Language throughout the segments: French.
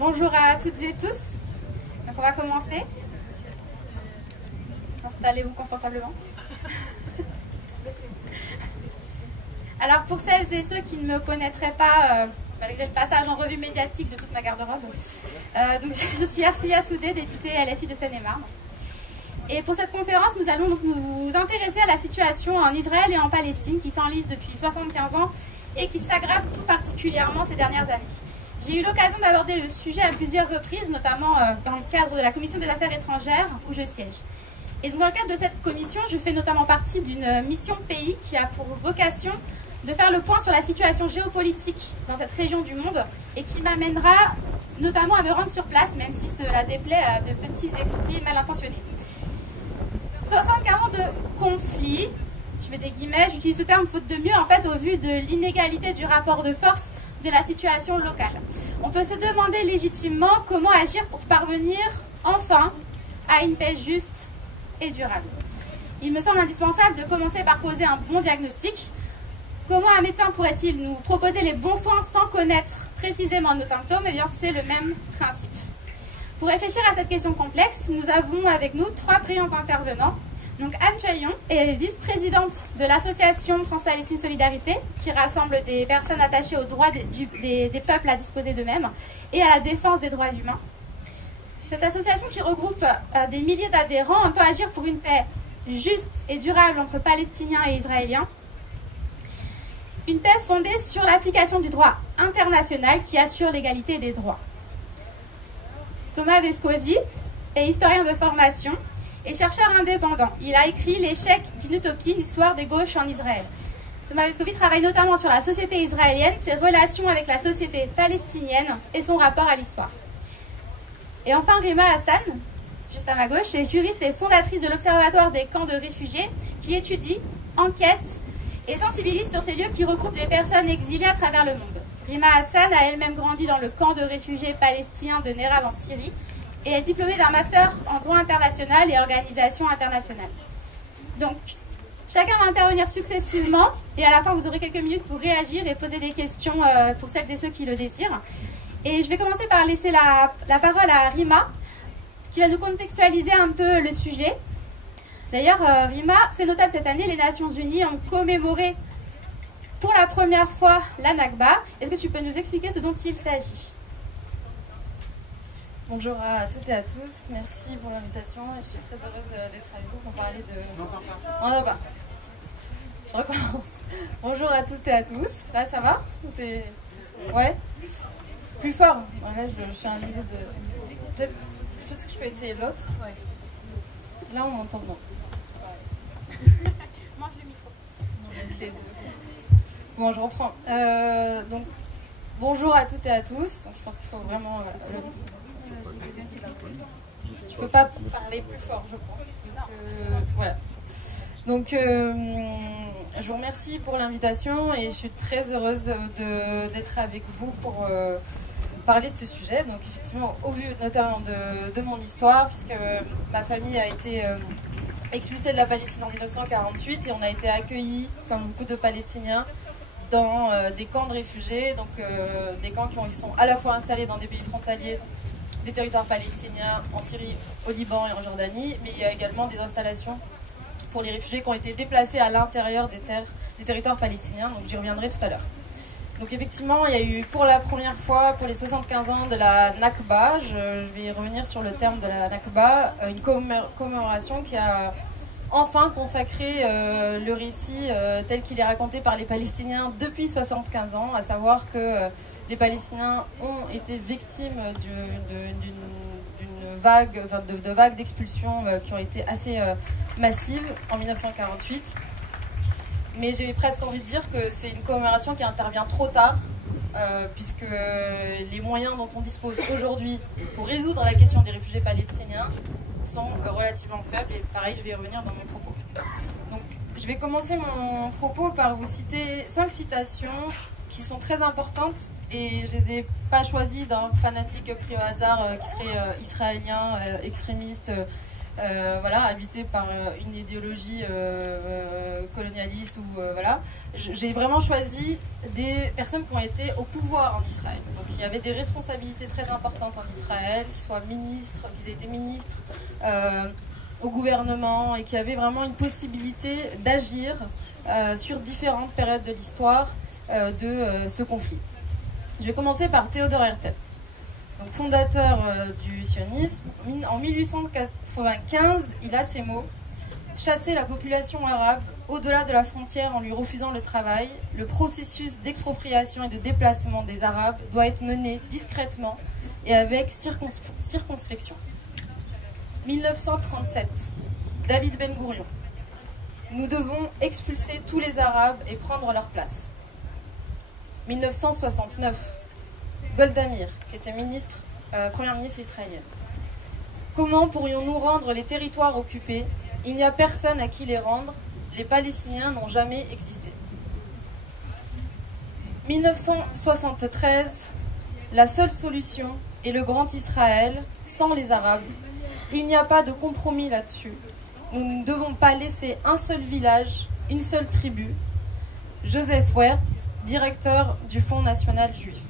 Bonjour à toutes et tous. Donc on va commencer. Installez-vous confortablement. Alors pour celles et ceux qui ne me connaîtraient pas, malgré le passage en revue médiatique de toute ma garde-robe, donc je suis Ercilia Soudé, députée LFI de Seine-et-Marne. Et pour cette conférence, nous allons donc nous intéresser à la situation en Israël et en Palestine qui s'enlise depuis 75 ans et qui s'aggrave tout particulièrement ces dernières années. J'ai eu l'occasion d'aborder le sujet à plusieurs reprises, notamment dans le cadre de la Commission des Affaires étrangères où je siège. Et donc dans le cadre de cette commission, je fais notamment partie d'une mission pays qui a pour vocation de faire le point sur la situation géopolitique dans cette région du monde et qui m'amènera notamment à me rendre sur place, même si cela déplaît à de petits esprits mal intentionnés. 75 ans de conflit, je mets des guillemets, j'utilise ce terme faute de mieux, en fait, au vu de l'inégalité du rapport de force de la situation locale. On peut se demander légitimement comment agir pour parvenir enfin à une paix juste et durable. Il me semble indispensable de commencer par poser un bon diagnostic. Comment un médecin pourrait-il nous proposer les bons soins sans connaître précisément nos symptômes? Eh bien, c'est le même principe. Pour réfléchir à cette question complexe, nous avons avec nous trois brillants intervenants. Donc Anne Tuaillon est vice-présidente de l'association France-Palestine Solidarité, qui rassemble des personnes attachées aux droits des peuples à disposer d'eux-mêmes et à la défense des droits humains. Cette association, qui regroupe des milliers d'adhérents, entend agir pour une paix juste et durable entre Palestiniens et Israéliens. Une paix fondée sur l'application du droit international qui assure l'égalité des droits. Thomas Vescovi est historien de formation et chercheur indépendant. Il a écrit L'échec d'une utopie, une histoire des gauches en Israël. Thomas Vescovi travaille notamment sur la société israélienne, ses relations avec la société palestinienne et son rapport à l'histoire. Et enfin, Rima Hassan, juste à ma gauche, est juriste et fondatrice de l'Observatoire des camps de réfugiés qui étudie, enquête et sensibilise sur ces lieux qui regroupent des personnes exilées à travers le monde. Rima Hassan a elle-même grandi dans le camp de réfugiés palestiniens de Nerab en Syrie et est diplômée d'un master en droit international et organisation internationale. Donc, chacun va intervenir successivement et à la fin, vous aurez quelques minutes pour réagir et poser des questions pour celles et ceux qui le désirent. Et je vais commencer par laisser la parole à Rima, qui va nous contextualiser un peu le sujet. D'ailleurs, Rima, fait notable cette année, les Nations Unies ont commémoré pour la première fois la Nakba. Est-ce que tu peux nous expliquer ce dont il s'agit ? Bonjour à toutes et à tous, merci pour l'invitation. Je suis très heureuse d'être avec vous pour parler de... On n'entend pas. Je recommence. Bonjour à toutes et à tous. Là, ça va ? Ouais ? Plus fort. Voilà, je suis à un niveau de... Peut-être que je peux essayer l'autre. Ouais. Là, on m'entend bien. Mange le micro. Non, les deux. Bon, je reprends. Donc, bonjour à toutes et à tous. Donc, je pense qu'il faut vraiment... Je peux pas parler plus fort, je pense. Voilà. Donc, je vous remercie pour l'invitation et je suis très heureuse d'être avec vous pour parler de ce sujet. Donc, effectivement, au vu notamment de mon histoire, puisque ma famille a été expulsée de la Palestine en 1948 et on a été accueillis, comme beaucoup de Palestiniens, dans des camps de réfugiés, donc des camps qui sont à la fois installés dans des pays frontaliers des territoires palestiniens, en Syrie, au Liban et en Jordanie, mais il y a également des installations pour les réfugiés qui ont été déplacés à l'intérieur des territoires palestiniens, donc j'y reviendrai tout à l'heure. Donc effectivement, il y a eu pour la première fois, pour les 75 ans de la Nakba, je vais revenir sur le terme de la Nakba, une commémoration qui a enfin consacré le récit tel qu'il est raconté par les Palestiniens depuis 75 ans, à savoir que les Palestiniens ont été victimes d'une vague, de vagues d'expulsions qui ont été assez massives en 1948. Mais j'ai presque envie de dire que c'est une commémoration qui intervient trop tard, puisque les moyens dont on dispose aujourd'hui pour résoudre la question des réfugiés palestiniens sont relativement faibles, et pareil, je vais y revenir dans mes propos. Donc, je vais commencer mon propos par vous citer 5 citations qui sont très importantes, et je les ai pas choisies d'un fanatique pris au hasard qui serait israélien, extrémiste, voilà, habité par une idéologie colonialiste ou voilà. J'ai vraiment choisi des personnes qui ont été au pouvoir en Israël. Donc il y avait des responsabilités très importantes en Israël, qu'ils soient ministres, qu'ils aient été ministres au gouvernement et qui avaient vraiment une possibilité d'agir sur différentes périodes de l'histoire de ce conflit. Je vais commencer par Théodore Herzl. Donc, fondateur du sionisme, en 1895, il a ces mots: chasser la population arabe au-delà de la frontière en lui refusant le travail, le processus d'expropriation et de déplacement des Arabes doit être mené discrètement et avec circonspection. 1937, David Ben Gourion. Nous devons expulser tous les Arabes et prendre leur place. 1969, Golda Meir, qui était première ministre israélienne. Comment pourrions-nous rendre les territoires occupés? Il n'y a personne à qui les rendre. Les Palestiniens n'ont jamais existé. 1973, la seule solution est le grand Israël, sans les Arabes. Il n'y a pas de compromis là-dessus. Nous ne devons pas laisser un seul village, une seule tribu. Joseph Wertz, directeur du Fonds national juif.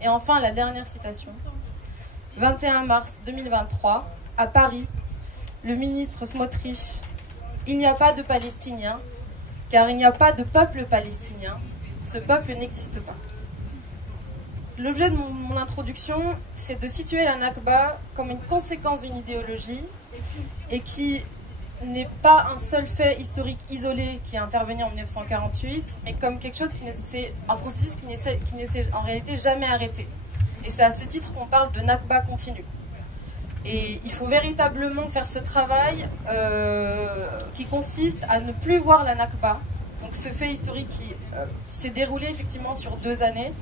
Et enfin, la dernière citation. 21 mars 2023, à Paris, le ministre Smotrich: il n'y a pas de Palestiniens, car il n'y a pas de peuple palestinien. Ce peuple n'existe pas. L'objet de mon introduction, c'est de situer la Nakba comme une conséquence d'une idéologie et qui n'est pas un seul fait historique isolé qui est intervenu en 1948, mais comme quelque chose un processus qui ne s'est en réalité jamais arrêté. Et c'est à ce titre qu'on parle de Nakba continue. Et il faut véritablement faire ce travail qui consiste à ne plus voir la Nakba, donc ce fait historique qui s'est déroulé effectivement sur 2 années,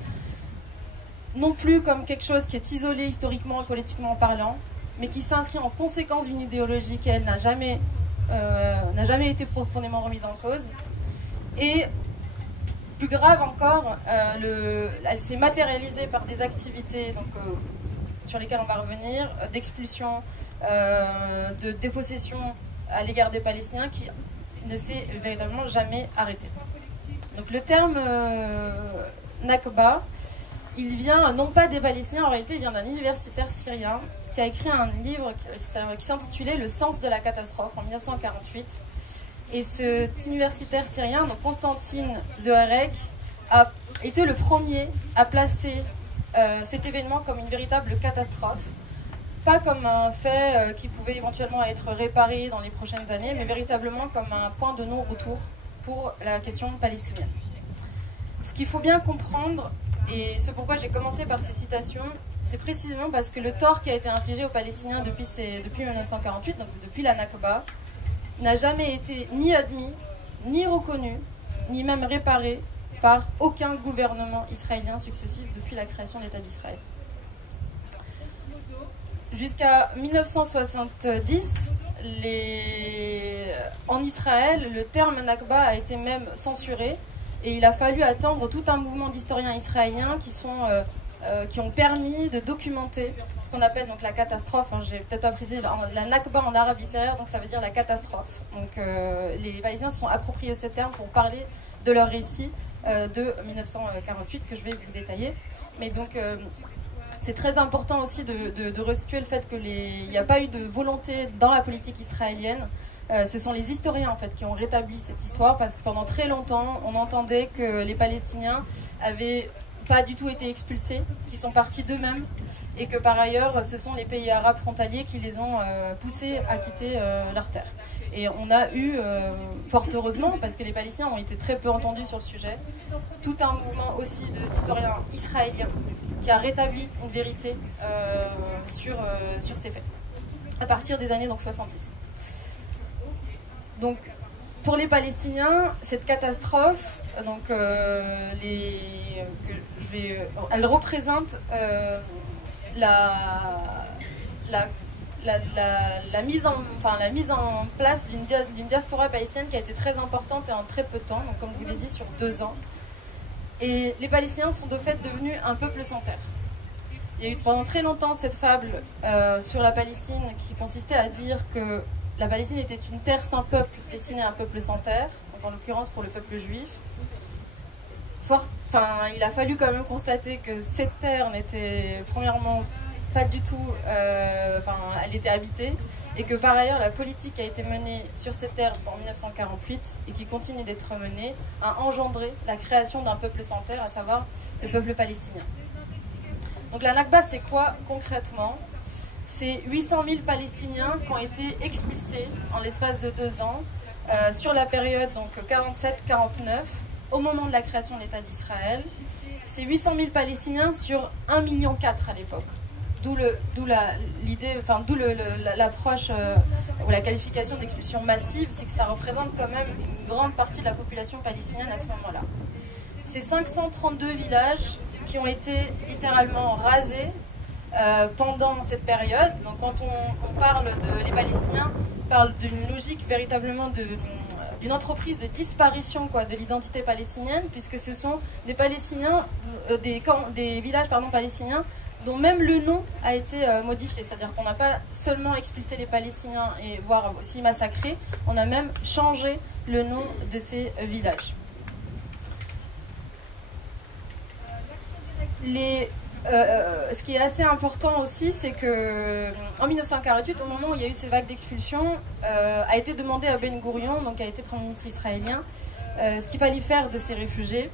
non plus comme quelque chose qui est isolé historiquement et politiquement parlant, mais qui s'inscrit en conséquence d'une idéologie qui, elle, n'a jamais été profondément remise en cause. Et plus grave encore, elle s'est matérialisée par des activités sur lesquelles on va revenir, d'expulsion, de dépossession à l'égard des Palestiniens, qui ne s'est véritablement jamais arrêté. Donc le terme Nakba, il vient non pas des Palestiniens, en réalité il vient d'un universitaire syrien qui a écrit un livre qui s'intitulait « Le sens de la catastrophe » en 1948. Et cet universitaire syrien, donc Constantin Zoharek, a été le premier à placer cet événement comme une véritable catastrophe. Pas comme un fait qui pouvait éventuellement être réparé dans les prochaines années, mais véritablement comme un point de non-retour pour la question palestinienne. Ce qu'il faut bien comprendre, et c'est pourquoi j'ai commencé par ces citations, c'est précisément parce que le tort qui a été infligé aux Palestiniens depuis 1948, donc depuis la Nakba, n'a jamais été ni admis, ni reconnu, ni même réparé par aucun gouvernement israélien successif depuis la création de l'État d'Israël. Jusqu'à 1970, en Israël, le terme Nakba a été même censuré, et il a fallu attendre tout un mouvement d'historiens israéliens qui ont permis de documenter ce qu'on appelle donc la catastrophe. J'ai peut-être pas précisé, la Nakba en arabe littéraire, donc ça veut dire la catastrophe. Donc les Palestiniens se sont appropriés ce terme pour parler de leur récit de 1948 que je vais vous détailler. Mais donc c'est très important aussi de resituer le fait qu'il n'y a pas eu de volonté dans la politique israélienne. Ce sont les historiens en fait qui ont rétabli cette histoire, parce que pendant très longtemps on entendait que les Palestiniens avaient pas du tout été expulsés, qui sont partis d'eux-mêmes, et que par ailleurs ce sont les pays arabes frontaliers qui les ont poussés à quitter leur terre. Et on a eu, fort heureusement, parce que les Palestiniens ont été très peu entendus sur le sujet, tout un mouvement aussi d'historiens israéliens qui a rétabli une vérité sur ces faits, à partir des années 70. Donc, pour les Palestiniens, cette catastrophe, elle représente la mise en place d'une diaspora palestinienne qui a été très importante et en très peu de temps, donc comme je vous l'ai dit, sur 2 ans. Et les Palestiniens sont de fait devenus un peuple sans terre. Il y a eu pendant très longtemps cette fable sur la Palestine qui consistait à dire que la Palestine était une terre sans peuple destinée à un peuple sans terre, donc en l'occurrence pour le peuple juif. Il a fallu quand même constater que cette terre n'était premièrement pas du tout, elle était habitée, et que par ailleurs la politique qui a été menée sur cette terre en 1948 et qui continue d'être menée a engendré la création d'un peuple sans terre, à savoir le peuple palestinien. Donc la Nakba, c'est quoi concrètement? C'est 800 000 Palestiniens qui ont été expulsés en l'espace de 2 ans sur la période donc 47-49, au moment de la création de l'État d'Israël. C'est 800 000 Palestiniens sur 1,4 million à l'époque. D'où l'approche ou la qualification d'expulsion massive, c'est que ça représente quand même une grande partie de la population palestinienne à ce moment-là. C'est 532 villages qui ont été littéralement rasés pendant cette période. Donc quand on parle les Palestiniens parlent d'une logique véritablement d'une entreprise de disparition de l'identité palestinienne, puisque ce sont des Palestiniens, des villages palestiniens dont même le nom a été modifié. C'est-à-dire qu'on n'a pas seulement expulsé les Palestiniens et voire aussi massacré, on a même changé le nom de ces villages. Ce qui est assez important aussi, c'est que en 1948, au moment où il y a eu ces vagues d'expulsion, a été demandé à Ben Gourion, donc qui a été Premier ministre israélien, ce qu'il fallait faire de ces réfugiés.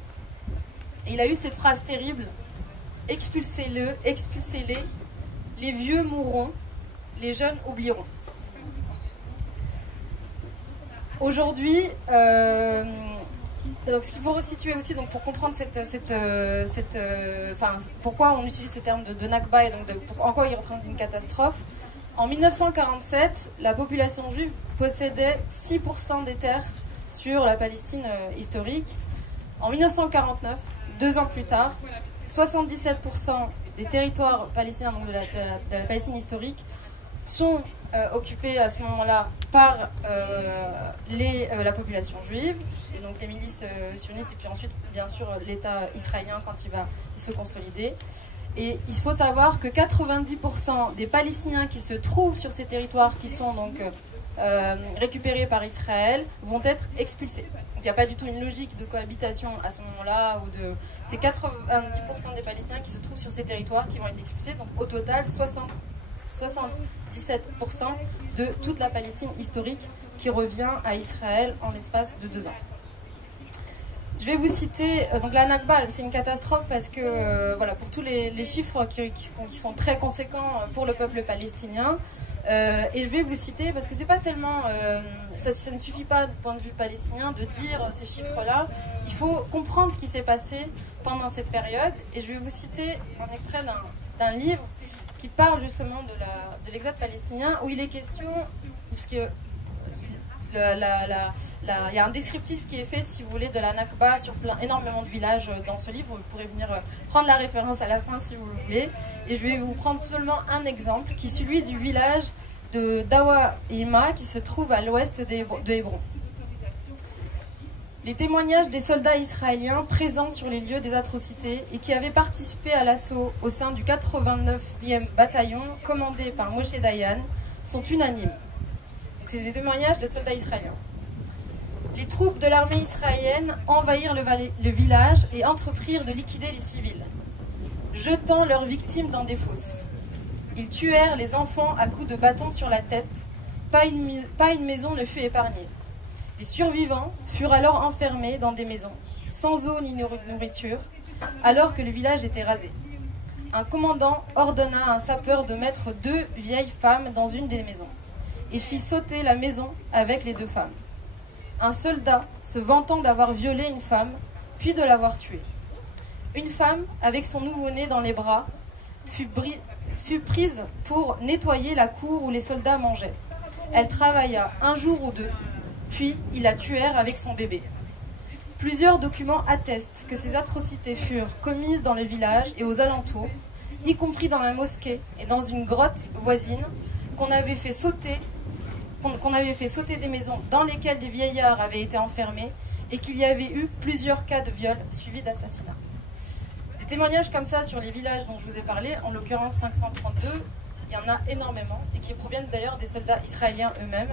Et il a eu cette phrase terrible: expulsez-les, les vieux mourront, les jeunes oublieront. Aujourd'hui, donc ce qu'il faut resituer aussi, donc pour comprendre pourquoi on utilise ce terme de Nakba et donc en quoi il représente une catastrophe. En 1947, la population juive possédait 6% des terres sur la Palestine historique. En 1949, 2 ans plus tard, 77% des territoires palestiniens, donc de la Palestine historique, sont occupés à ce moment-là par la population juive, et donc les milices sionistes, et puis ensuite, bien sûr, l'État israélien quand il va se consolider. Et il faut savoir que 90% des Palestiniens qui se trouvent sur ces territoires, qui sont donc récupérés par Israël, vont être expulsés. Donc il n'y a pas du tout une logique de cohabitation à ce moment-là, c'est 90% des Palestiniens qui se trouvent sur ces territoires qui vont être expulsés, donc au total 77% de toute la Palestine historique qui revient à Israël en l'espace de 2 ans. Je vais vous citer, donc la Nakba, c'est une catastrophe parce que, pour tous les chiffres qui sont très conséquents pour le peuple palestinien, et je vais vous citer, parce que c'est pas tellement, ça ne suffit pas du point de vue palestinien de dire ces chiffres-là, il faut comprendre ce qui s'est passé pendant cette période, et je vais vous citer un extrait d'un livre qui parle justement de l'exode palestinien, où il est question, puisque il y a un descriptif qui est fait, si vous voulez, de la Nakba sur énormément de villages dans ce livre. Vous pourrez venir prendre la référence à la fin si vous le voulez. Et je vais vous prendre seulement un exemple, qui est celui du village de Dawa Ima, qui se trouve à l'ouest de Hébron. Les témoignages des soldats israéliens présents sur les lieux des atrocités et qui avaient participé à l'assaut au sein du 89e bataillon commandé par Moshe Dayan sont unanimes. C'est des témoignages de soldats israéliens. Les troupes de l'armée israélienne envahirent le village et entreprirent de liquider les civils, jetant leurs victimes dans des fosses. Ils tuèrent les enfants à coups de bâton sur la tête. Pas une maison ne fut épargnée. Les survivants furent alors enfermés dans des maisons, sans eau ni nourriture, alors que le village était rasé. Un commandant ordonna à un sapeur de mettre 2 vieilles femmes dans une des maisons et fit sauter la maison avec les 2 femmes. Un soldat, se vantant d'avoir violé une femme, puis de l'avoir tuée. Une femme, avec son nouveau-né dans les bras, fut prise pour nettoyer la cour où les soldats mangeaient. Elle travailla 1 jour ou 2, puis ils la tuèrent avec son bébé. Plusieurs documents attestent que ces atrocités furent commises dans le village et aux alentours, y compris dans la mosquée et dans une grotte voisine, qu'on avait fait sauter des maisons dans lesquelles des vieillards avaient été enfermés et qu'il y avait eu plusieurs cas de viol suivis d'assassinats. Des témoignages comme ça sur les villages dont je vous ai parlé, en l'occurrence 532, il y en a énormément, et qui proviennent d'ailleurs des soldats israéliens eux-mêmes.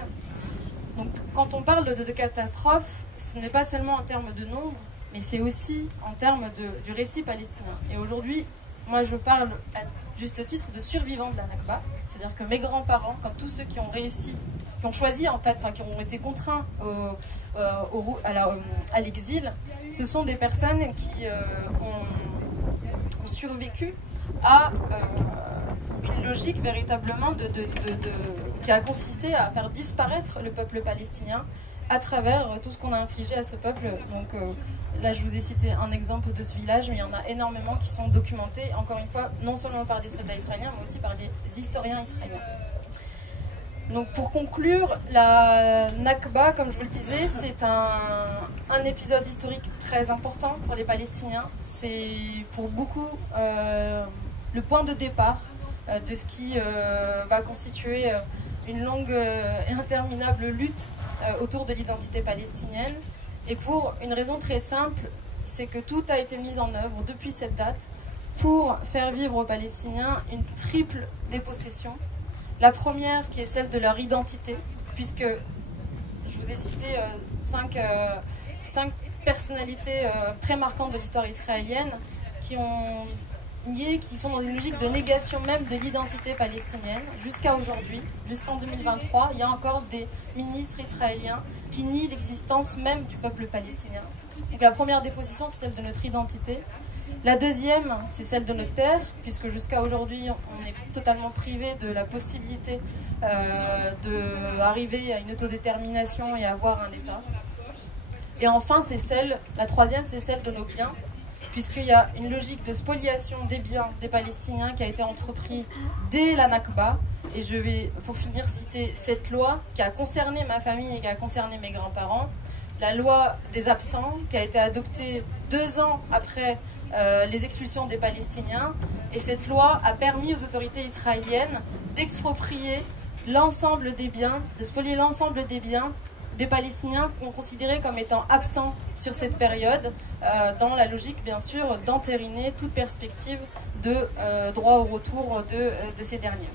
Donc quand on parle de catastrophe, ce n'est pas seulement en termes de nombre, mais c'est aussi en termes du récit palestinien. Et aujourd'hui, moi je parle à juste titre de survivants de la Nakba, c'est-à-dire que mes grands-parents, comme tous ceux qui ont réussi, qui ont choisi en fait, enfin qui ont été contraints à l'exil, ce sont des personnes qui ont survécu à une logique véritablement qui a consisté à faire disparaître le peuple palestinien à travers tout ce qu'on a infligé à ce peuple. Donc là, je vous ai cité un exemple de ce village, mais il y en a énormément qui sont documentés, encore une fois, non seulement par des soldats israéliens, mais aussi par des historiens israéliens. Donc pour conclure, la Nakba, comme je vous le disais, c'est un épisode historique très important pour les Palestiniens. C'est pour beaucoup le point de départ de ce qui va constituer une longue et interminable lutte autour de l'identité palestinienne. Et pour une raison très simple, c'est que tout a été mis en œuvre depuis cette date pour faire vivre aux Palestiniens une triple dépossession. La première qui est celle de leur identité, puisque je vous ai cité cinq personnalités très marquantes de l'histoire israélienne qui sont dans une logique de négation même de l'identité palestinienne jusqu'à aujourd'hui, jusqu'en 2023. Il y a encore des ministres israéliens qui nient l'existence même du peuple palestinien. Donc la première déposition, c'est celle de notre identité. La deuxième, c'est celle de notre terre, puisque jusqu'à aujourd'hui, on est totalement privé de la possibilité d'arriver à une autodétermination et avoir un État. Et enfin, la troisième, c'est celle de nos biens, puisqu'il y a une logique de spoliation des biens des Palestiniens qui a été entreprise dès la Nakba. Et je vais, pour finir, citer cette loi qui a concerné ma famille et qui a concerné mes grands-parents, la loi des absents, qui a été adoptée 2 ans après les expulsions des Palestiniens. Et cette loi a permis aux autorités israéliennes d'exproprier l'ensemble des biens, de spolier l'ensemble des biens des Palestiniens qu'on considérait comme étant absents sur cette période, dans la logique bien sûr d'entériner toute perspective de droit au retour de ces derniers.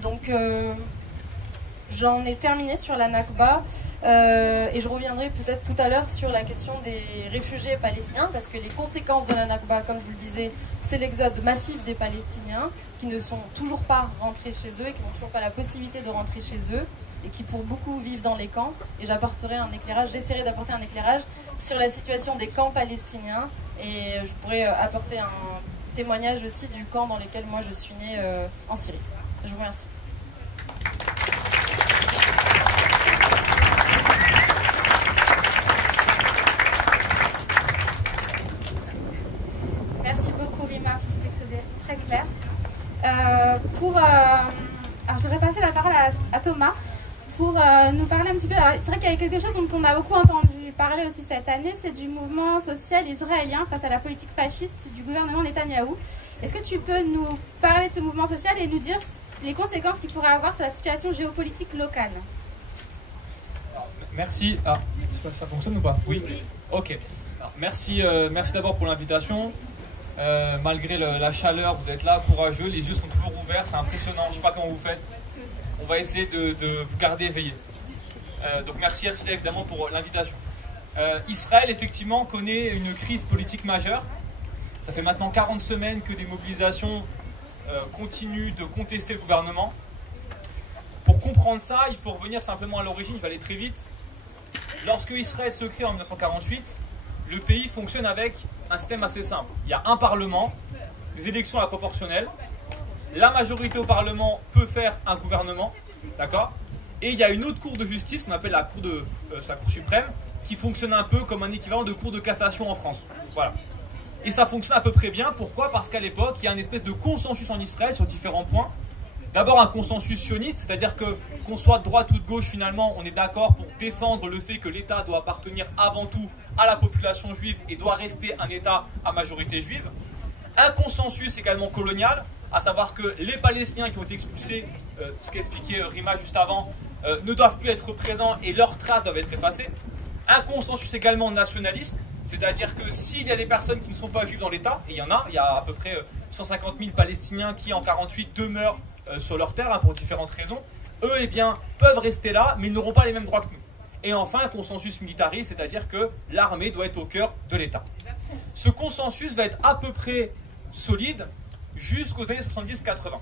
Donc j'en ai terminé sur la Nakba et je reviendrai peut-être tout à l'heure sur la question des réfugiés palestiniens, parce que les conséquences de la Nakba, comme je vous le disais, c'est l'exode massif des Palestiniens qui ne sont toujours pas rentrés chez eux et qui n'ont toujours pas la possibilité de rentrer chez eux, et qui pour beaucoup vivent dans les camps. Et j'essaierai d'apporter un éclairage sur la situation des camps palestiniens, et je pourrais apporter un témoignage aussi du camp dans lequel moi je suis née en Syrie. Je vous remercie. Merci beaucoup Rima pour cet exposé très clair. Alors je voudrais passer la parole à Thomas pour nous parler un petit peu. C'est vrai qu'il y a quelque chose dont on a beaucoup entendu parler aussi cette année, c'est du mouvement social israélien face à la politique fasciste du gouvernement Netanyahou. Est-ce que tu peux nous parler de ce mouvement social et nous dire les conséquences qu'il pourrait avoir sur la situation géopolitique locale? Alors, merci. Ah, ça fonctionne ou pas? Oui. Ok. Alors, merci d'abord pour l'invitation. Malgré la chaleur, vous êtes là, courageux, les yeux sont toujours ouverts, c'est impressionnant, je ne sais pas comment vous faites. On va essayer de vous garder éveillés. Donc merci évidemment pour l'invitation. Israël effectivement connaît une crise politique majeure. Ça fait maintenant 40 semaines que des mobilisations continuent de contester le gouvernement. Pour comprendre ça, il faut revenir simplement à l'origine, je vais aller très vite. Lorsque Israël se crée en 1948, le pays fonctionne avec un système assez simple. Il y a un parlement, des élections à la proportionnelle, la majorité au parlement peut faire un gouvernement, d'accord? Et il y a une autre cour de justice qu'on appelle la cour suprême, qui fonctionne un peu comme un équivalent de cour de cassation en France. Voilà. Et ça fonctionne à peu près bien. Pourquoi? Parce qu'à l'époque, il y a une espèce de consensus en Israël sur différents points. D'abord un consensus sioniste, c'est-à-dire que qu'on soit de droite ou de gauche, finalement, on est d'accord pour défendre le fait que l'État doit appartenir avant tout à la population juive et doit rester un État à majorité juive. Un consensus également colonial, à savoir que les Palestiniens qui ont été expulsés, ce qu'a expliqué Rima juste avant, ne doivent plus être présents et leurs traces doivent être effacées. Un consensus également nationaliste, C'est-à-dire que s'il y a des personnes qui ne sont pas juives dans l'État, et il y en a, il y a à peu près 150 000 Palestiniens qui en 1948 demeurent sur leur terre pour différentes raisons, eux eh bien, peuvent rester là, mais ils n'auront pas les mêmes droits que nous. Et enfin, un consensus militariste, c'est-à-dire que l'armée doit être au cœur de l'État. Ce consensus va être à peu près solide jusqu'aux années 70-80.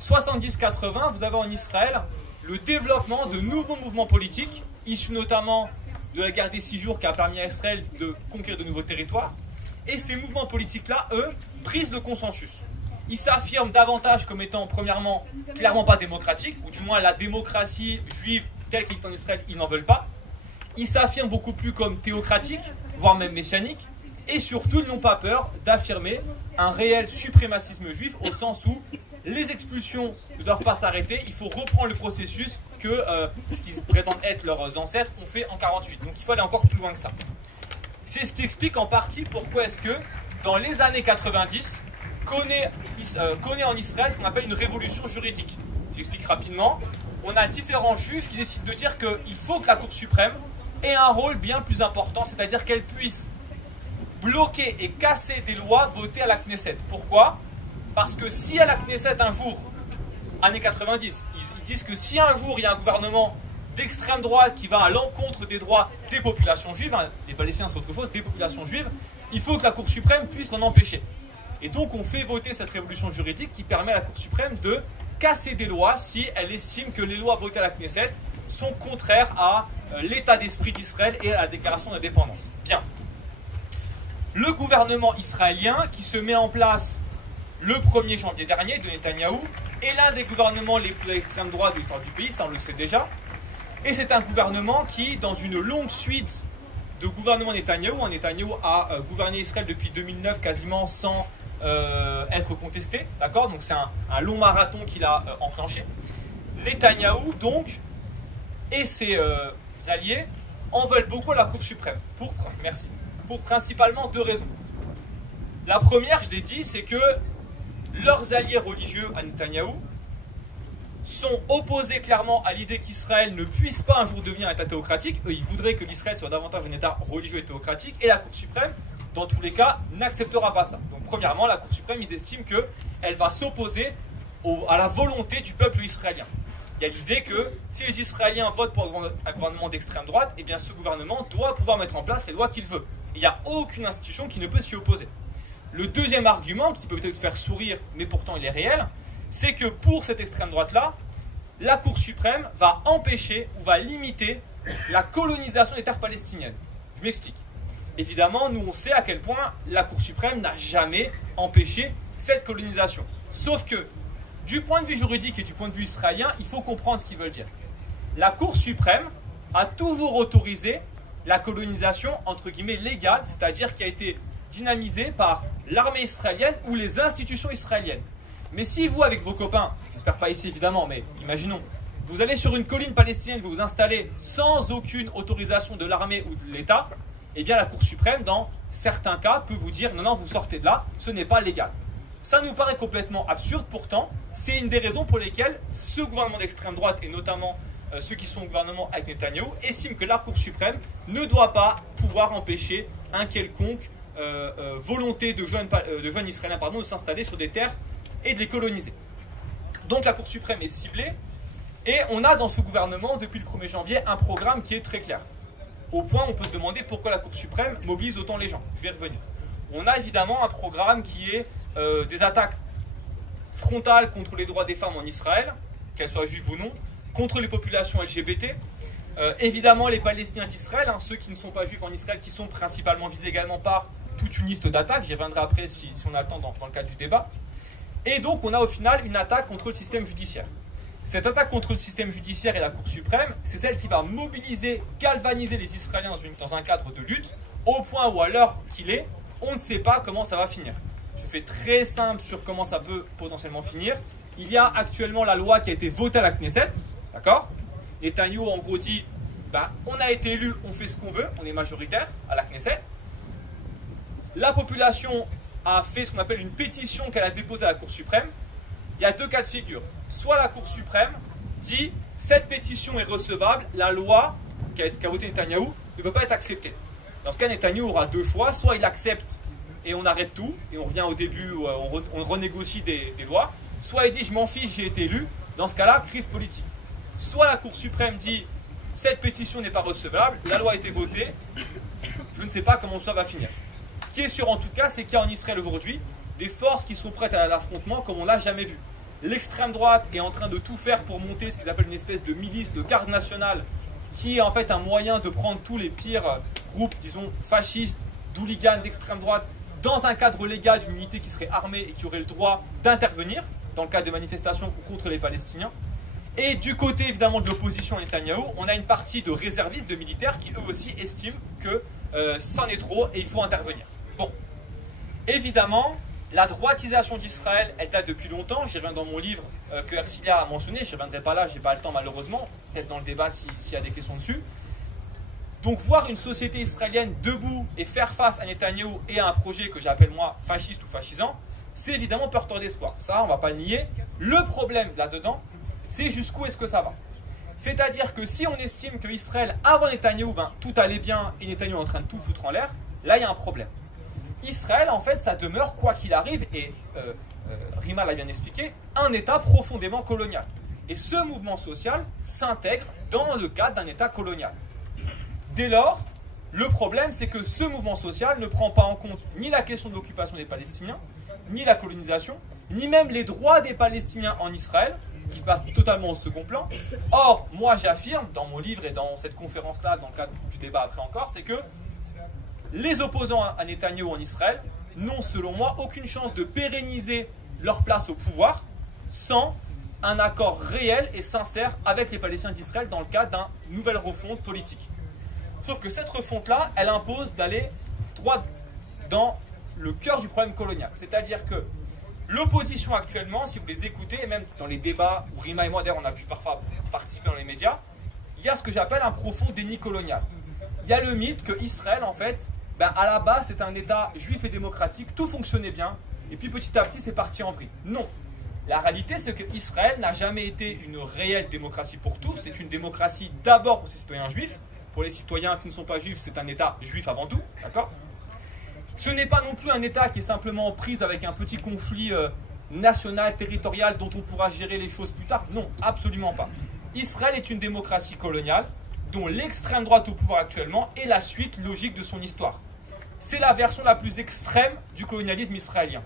70-80, vous avez en Israël le développement de nouveaux mouvements politiques, issus notamment de la guerre des 6 jours qui a permis à Israël de conquérir de nouveaux territoires. Et ces mouvements politiques-là, eux, brisent le consensus. Ils s'affirment davantage comme étant, premièrement, clairement pas démocratiques, ou du moins la démocratie juive telle qu'elle existe en Israël, ils n'en veulent pas. Ils s'affirment beaucoup plus comme théocratiques, voire même messianiques. Et surtout, ils n'ont pas peur d'affirmer un réel suprémacisme juif, au sens où les expulsions ne doivent pas s'arrêter, il faut reprendre le processus que ce qu'ils prétendent être leurs ancêtres ont fait en 1948. Donc il faut aller encore plus loin que ça. C'est ce qui explique en partie pourquoi est-ce que dans les années 90, connaît en Israël ce qu'on appelle une révolution juridique. J'explique rapidement. On a différents juges qui décident de dire qu'il faut que la Cour suprême ait un rôle bien plus important, c'est-à-dire qu'elle puisse bloquer et casser des lois votées à la Knesset. Pourquoi ? Parce que si à la Knesset un jour, années 90, ils disent que si un jour il y a un gouvernement d'extrême droite qui va à l'encontre des droits des populations juives, hein, les Palestiniens c'est autre chose, des populations juives, il faut que la Cour suprême puisse l'en empêcher. Et donc on fait voter cette révolution juridique qui permet à la Cour suprême de casser des lois si elle estime que les lois votées à la Knesset sont contraires à l'état d'esprit d'Israël et à la déclaration d'indépendance. Bien. Le gouvernement israélien qui se met en place le 1er janvier dernier de Netanyahou est l'un des gouvernements les plus à l'extrême droite de l'histoire du pays, ça on le sait déjà. Et c'est un gouvernement qui, dans une longue suite de gouvernements Netanyahou, Netanyahou a gouverné Israël depuis 2009 quasiment sans être contesté, d'accord? Donc c'est un long marathon qu'il a enclenché. Netanyahou, donc, et ses alliés en veulent beaucoup à la Cour suprême. Pourquoi? Merci. Pour principalement 2 raisons. La première, je l'ai dit, c'est que leurs alliés religieux à Netanyahou sont opposés clairement à l'idée qu'Israël ne puisse pas un jour devenir un État théocratique. Eux, ils voudraient que l'Israël soit davantage un État religieux et théocratique. Et la Cour suprême, dans tous les cas, n'acceptera pas ça. Donc, premièrement, la Cour suprême, ils estiment qu'elle va s'opposer à la volonté du peuple israélien. Il y a l'idée que si les Israéliens votent pour un gouvernement d'extrême droite, eh bien ce gouvernement doit pouvoir mettre en place les lois qu'il veut. Il n'y a aucune institution qui ne peut s'y opposer. Le deuxième argument, qui peut peut-être faire sourire, mais pourtant il est réel, c'est que pour cette extrême droite-là, la Cour suprême va empêcher ou va limiter la colonisation des terres palestiniennes. Je m'explique. Évidemment, nous on sait à quel point la Cour suprême n'a jamais empêché cette colonisation. Sauf que, du point de vue juridique et du point de vue israélien, il faut comprendre ce qu'ils veulent dire. La Cour suprême a toujours autorisé la colonisation, entre guillemets, légale, c'est-à-dire qui a été dynamisée par l'armée israélienne ou les institutions israéliennes. Mais si vous, avec vos copains, j'espère pas ici évidemment, mais imaginons, vous allez sur une colline palestinienne, vous vous installez sans aucune autorisation de l'armée ou de l'État, eh bien la Cour suprême, dans certains cas, peut vous dire non, non, vous sortez de là, ce n'est pas légal. Ça nous paraît complètement absurde, pourtant, c'est une des raisons pour lesquelles ce gouvernement d'extrême droite, et notamment ceux qui sont au gouvernement avec Netanyahou, estiment que la Cour suprême ne doit pas pouvoir empêcher un quelconque volonté de jeunes Israéliens de s'installer sur des terres et de les coloniser. Donc la Cour suprême est ciblée, et on a dans ce gouvernement, depuis le 1er janvier, un programme qui est très clair. Au point où on peut se demander pourquoi la Cour suprême mobilise autant les gens. Je vais y revenir. On a évidemment un programme qui est des attaques frontales contre les droits des femmes en Israël, qu'elles soient juives ou non, contre les populations LGBT, évidemment les Palestiniens d'Israël, hein, ceux qui ne sont pas juifs en Israël, qui sont principalement visés également par toute une liste d'attaques, j'y reviendrai après si on a le temps dans le cadre du débat. Et donc on a au final une attaque contre le système judiciaire. Cette attaque contre le système judiciaire et la Cour suprême, c'est celle qui va mobiliser, galvaniser les Israéliens dans un cadre de lutte, au point où à l'heure qu'il est, on ne sait pas comment ça va finir. Je fais très simple sur comment ça peut potentiellement finir. Il y a actuellement la loi qui a été votée à la Knesset, d'accord? Netanyahou en gros dit, on a été élu, on fait ce qu'on veut, on est majoritaire à la Knesset. La population a fait ce qu'on appelle une pétition qu'elle a déposée à la Cour suprême. Il y a 2 cas de figure. Soit la Cour suprême dit, cette pétition est recevable, la loi qu'a votée Netanyahou ne peut pas être acceptée. Dans ce cas, Netanyahou aura deux choix. Soit il accepte et on arrête tout, et on revient au début où on renégocie des lois. Soit il dit je m'en fiche, j'ai été élu. Dans ce cas-là, crise politique. Soit la Cour suprême dit cette pétition n'est pas recevable, la loi a été votée, je ne sais pas comment ça va finir. Ce qui est sûr en tout cas, c'est qu'il y a en Israël aujourd'hui des forces qui sont prêtes à l'affrontement comme on ne l'a jamais vu. L'extrême droite est en train de tout faire pour monter ce qu'ils appellent une espèce de milice de garde nationale, qui est en fait un moyen de prendre tous les pires groupes, disons, fascistes, d'hooligans d'extrême droite, dans un cadre légal d'une unité qui serait armée et qui aurait le droit d'intervenir dans le cadre de manifestations contre les Palestiniens. Et du côté évidemment de l'opposition à Netanyahou, on a une partie de réservistes, de militaires qui eux aussi estiment que c'en est trop et il faut intervenir. Bon, évidemment, la droitisation d'Israël, elle date depuis longtemps. J'y reviens dans mon livre que Ercilia a mentionné, je ne reviendrai pas là, je n'ai pas le temps malheureusement, peut-être dans le débat s'il y a des questions dessus. Donc voir une société israélienne debout et faire face à Netanyahou et à un projet que j'appelle moi fasciste ou fascisant, c'est évidemment porteur d'espoir. Ça, on ne va pas le nier. Le problème là-dedans, c'est jusqu'où est-ce que ça va. C'est-à-dire que si on estime que Israël, avant Netanyahou, tout allait bien et Netanyahou est en train de tout foutre en l'air, là il y a un problème. Israël, en fait, ça demeure, quoi qu'il arrive, et Rima l'a bien expliqué, un État profondément colonial. Et ce mouvement social s'intègre dans le cadre d'un État colonial. Dès lors, le problème, c'est que ce mouvement social ne prend pas en compte ni la question de l'occupation des Palestiniens, ni la colonisation, ni même les droits des Palestiniens en Israël, qui passent totalement au second plan. Or, moi j'affirme, dans mon livre et dans cette conférence-là, dans le cadre du débat après encore, c'est que les opposants à Netanyahou en Israël n'ont, selon moi, aucune chance de pérenniser leur place au pouvoir sans un accord réel et sincère avec les Palestiniens d'Israël dans le cadre d'une nouvelle refonte politique. Sauf que cette refonte-là, elle impose d'aller droit dans le cœur du problème colonial. C'est-à-dire que l'opposition actuellement, si vous les écoutez, et même dans les débats où Rima et moi, d'ailleurs, on a pu parfois participer dans les médias, il y a ce que j'appelle un profond déni colonial. Il y a le mythe que Israël, en fait, à la base, c'est un État juif et démocratique, tout fonctionnait bien, et puis petit à petit, c'est parti en vrille. Non. La réalité, c'est que Israël n'a jamais été une réelle démocratie pour tous. C'est une démocratie d'abord pour ses citoyens juifs. Pour les citoyens qui ne sont pas juifs, c'est un État juif avant tout. D'accord ? Ce n'est pas non plus un État qui est simplement en prise avec un petit conflit national, territorial, dont on pourra gérer les choses plus tard. Non, absolument pas. Israël est une démocratie coloniale, dont l'extrême droite au pouvoir actuellement est la suite logique de son histoire. C'est la version la plus extrême du colonialisme israélien.